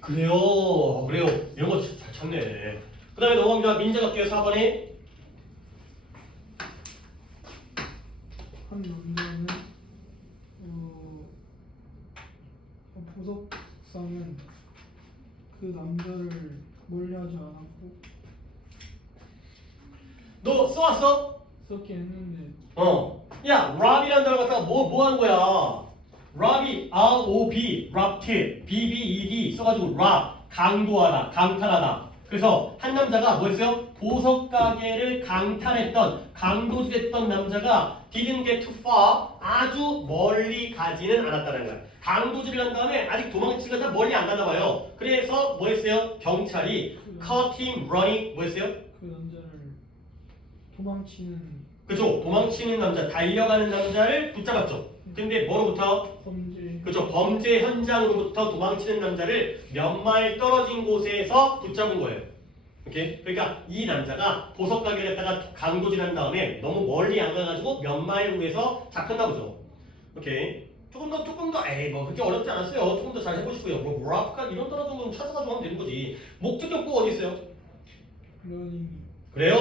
그래요. 이런 거 잘 찾네. 그 다음에 넘어갑니다. 민재 갈게요. 4번에 한 남자는 보석상은 그 남자를 멀리하지 않았고 너 써왔어? 썼긴 했는데 야, 랍이라는 단어 갖다가 뭐 한 거야? 랍이 R-O-B, 랍트, B-B-E-D 써가지고 랍, 강도하다, 강탈하다. 그래서 한 남자가 뭐였어요? 보석 가게를 강탈했던, 강도질했던 남자가 didn't get too far, 아주 멀리 가지는 않았다는 거야. 강도질을 한 다음에 아직 도망치기가 멀리 안 가나 봐요. 그래서 뭐 했어요? 경찰이 caught him running, 뭐 했어요? 그 남자를 도망치는 그죠? 도망치는 남자, 달려가는 남자를 붙잡았죠. 근데 뭐로부터? 범죄 그죠? 범죄 현장으로부터 도망치는 남자를 몇 마일 떨어진 곳에서 붙잡은 거예요. 오케이? 그러니까 이 남자가 보석 가게를 갖다가 강도질한 다음에 너무 멀리 안 가가지고 몇 마일 후에서 잡혔나 보죠. 오케이? 조금 더 뭐 그렇게 어렵지 않았어요. 조금 더 잘 해보시고요. 뭐 랍카 이런 단어 정도는 찾아가지고 하면 되는 거지. 목적격보 어디 있어요? 러닝 그래요.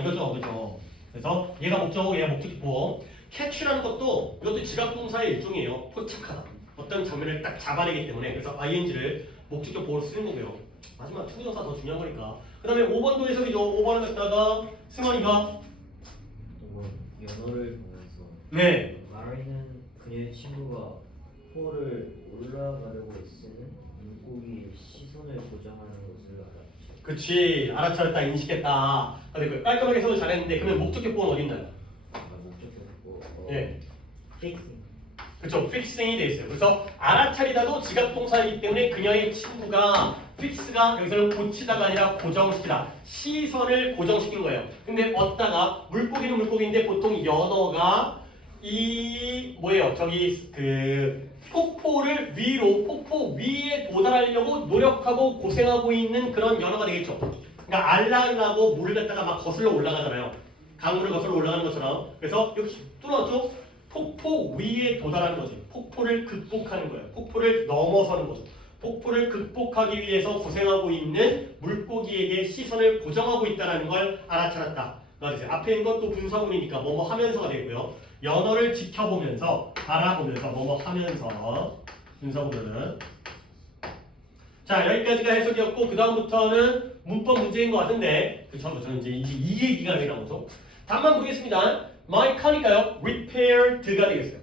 이거죠. 그죠? 그래서 얘가 목적어, 얘가 목적보. 캐치라는 것도 이것도 지각동사의 일종이에요. 포착하다. 어떤 장면을 딱 잡아내기 때문에 그래서 ing를 목적격 보호로 쓰는 거고요. 마지막 투부정사 더 중요한 거니까. 그 다음에 5번도 해석이죠. 5번을 갖다가 승환이가 연어를 보면서 네. 마리는 그녀의 친구가 포를 올라가려고 애쓰는 물고기의 시선을 고정하는 것을 알았죠. 그치. 알아차렸다. 인식했다. 근데 그 깔끔하게 해석을 잘했는데 그러면 목적격 보호는 어디 있나요? 목적격보 네. 픽싱. 그쵸. 픽싱이 돼 있어요. 그래서 알아차리다도 지각동사이기 때문에 그녀의 친구가 픽스가 여기서는 고치다가 아니라 고정시키다. 시선을 고정시킨 거예요. 근데 얻다가 물고기는 물고기인데 보통 연어가 이 뭐예요? 저기 그 폭포를 위로 폭포 위에 도달하려고 노력하고 고생하고 있는 그런 연어가 되겠죠. 그러니까 알라하고 물을 갖다가 막 거슬러 올라가잖아요. 강물을 거슬러 올라가는 것처럼. 그래서 여기 또 나왔죠? 폭포 위에 도달하는 거지. 폭포를 극복하는 거예요. 폭포를 넘어서는 거죠. 폭포를 극복하기 위해서 고생하고 있는 물고기에게 시선을 고정하고 있다는 걸 알아차렸다. 맞으세요. 앞에 있는 것도 분사구문이니까 뭐뭐 하면서가 되고요. 연어를 지켜보면서 바라보면서 뭐뭐 하면서 분사구문은. 자, 여기까지가 해석이었고 그 다음부터는 문법 문제인 것 같은데 그쵸? 저는 이제 이 얘기가 왜 나오죠? 답만 보겠습니다. My car니까요. repaired가 되겠어요.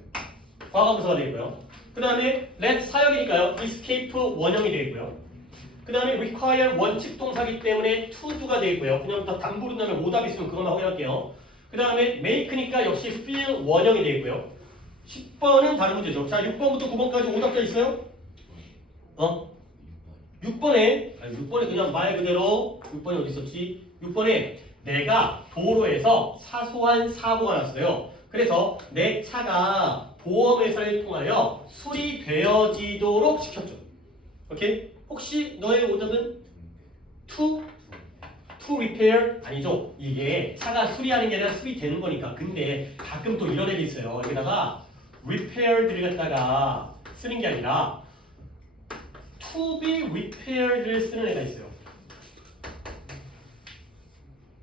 과거분사가 되고요. 그 다음에 let 사역이니까요. escape 원형이 되고요. 그 다음에 require 원칙 동사기 때문에 to do가 되고요. 그냥부터 담부른 다음에 오답 있으면 그것만 확인할게요. 그 다음에 make니까 역시 feel 원형이 되고요. 10번은 다른 문제죠. 자, 6번부터 9번까지 오답자 있어요? 6번에 그냥 말 그대로 6번이 어디 있었지? 6번에 내가 도로에서 사소한 사고가 났어요. 그래서 내 차가 보험회사를 통하여 수리되어지도록 시켰죠. 오케이? 혹시 너의 오답은 to repair? 아니죠. 이게 차가 수리하는 게 아니라 수리되는 거니까. 근데 가끔 또 이런 애가 있어요. 여기다가 repaired를 갖다가 쓰는 게 아니라 to be repaired를 쓰는 애가 있어요.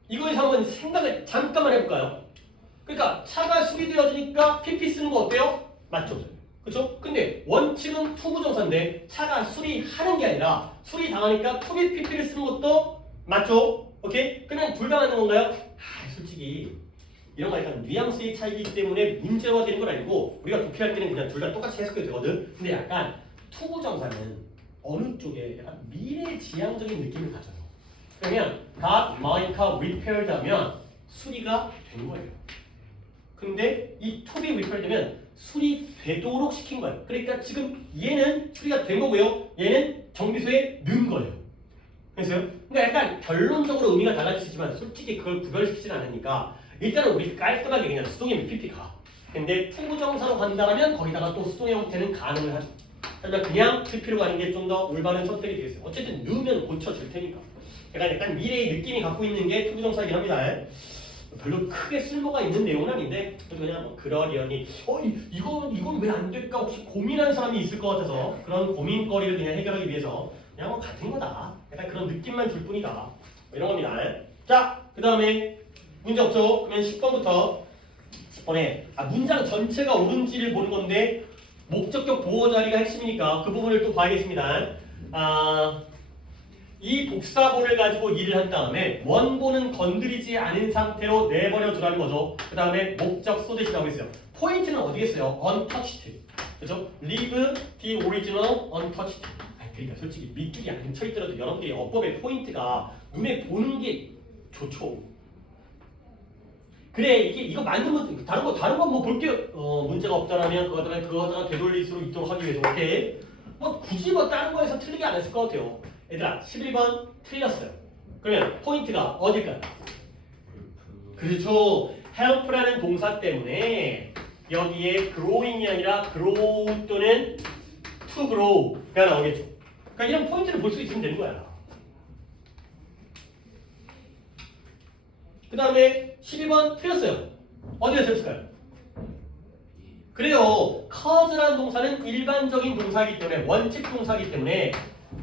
이거에서 한번 생각을 잠깐만 해볼까요? 그러니까 차가 수리되어지니까 PP 쓰는 거 어때요? 맞죠? 그렇죠? 근데 원칙은 to 부정사인데 차가 수리하는 게 아니라 수리당하니까 to be PP를 쓰는 것도 맞죠? 오케이? 그냥 둘 다 맞는 건가요? 솔직히 이런 거 약간 뉘앙스의 차이기 때문에 문제화 되는 건 아니고 우리가 독해할 때는 그냥 둘 다 똑같이 해석해도 되거든. 근데 약간 to 부정사는 어느 쪽에 약간 미래지향적인 느낌을 가져요. 그러면 got my car repaired 하면 수리가 된 거예요. 근데 이 to be repaired 되면 수리되도록 시킨 거예요. 그러니까 지금 얘는 수리가 된 거고요. 얘는 정비소에 넣은 거예요. 그래서요? 그러니까 약간 결론적으로 의미가 달라지지만 솔직히 그걸 구별시키진 않으니까 일단은 우리 깔끔하게 그냥 수동의 PP 가. 근데 투부정사로 간다면 거기다가 또 수동의 형태는 가능을 하죠. 그러면 그냥 PP로 가는 게 좀 더 올바른 선택이 되겠어요. 어쨌든 넣으면 고쳐질 테니까. 약간 미래의 느낌이 갖고 있는 게 투부정사이긴 합니다. 별로 크게 쓸모가 있는 내용은 아닌데 그냥 뭐 그러려니 이건 왜 안 될까 혹시 고민하는 사람이 있을 것 같아서 그런 고민거리를 그냥 해결하기 위해서 그냥 뭐 같은 거다. 약간 그런 느낌만 줄 뿐이다. 뭐 이런 겁니다. 자, 그 다음에 문제 없죠? 그러면 10번부터 10번에 문장 전체가 옳은지를 보는 건데 목적격 보호 자리가 핵심이니까 그 부분을 또 봐야겠습니다. 이 복사본을 가지고 일을 한 다음에 원본은 건드리지 않은 상태로 내버려 두라는 거죠. 그 다음에 목적 소댓이라고 했어요. 포인트는 어디겠어요? untouched. 그렇죠? Leave the original untouched. 그러니까 솔직히 밑줄이 안 쳐있더라도 여러분들이 어법의 포인트가 눈에 보는 게 좋죠. 그래 이거 맞는 거 다른 거 뭐 볼게요. 문제가 없다라면 그거다가 되돌릴 수 있도록 하기 위해서 오케이. 뭐 굳이 뭐 다른 거에서 틀리게 안 했을 것 같아요. 얘들아 11번 틀렸어요. 그러면 포인트가 어딜까요? 그렇죠. help라는 동사 때문에 여기에 growing이 아니라 grow 또는 to grow가 나오겠죠. 그러니까 이런 포인트를 볼 수 있으면 되는 거야. 그 다음에 12번 틀렸어요. 어디가 틀렸을까요? 그래요. cause라는 동사는 일반적인 동사이기 때문에 원칙 동사이기 때문에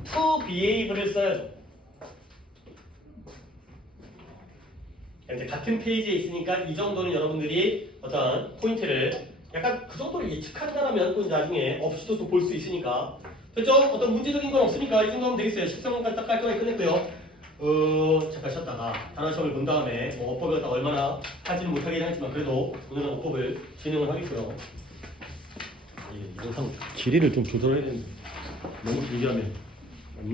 to behave를 써야죠. 이제 같은 페이지에 있으니까 이 정도는 여러분들이 어떤 포인트를 약간 그 정도를 예측한다면 또 나중에 없이도 또 볼 수 있으니까 됐죠? 어떤 문제적인 건 없으니까 이 정도 하면 되겠어요. 13번까지 딱 깔끔하게 끝냈고요. 잠깐 쉬었다가 단어 시험을 본 다음에 어법을 갖다 얼마나 하지는 못하긴 하지만 그래도 오늘은 어법을 진행을 하겠고요. 이 영상 길이를 좀 조절해야 되는데 너무 길게 하면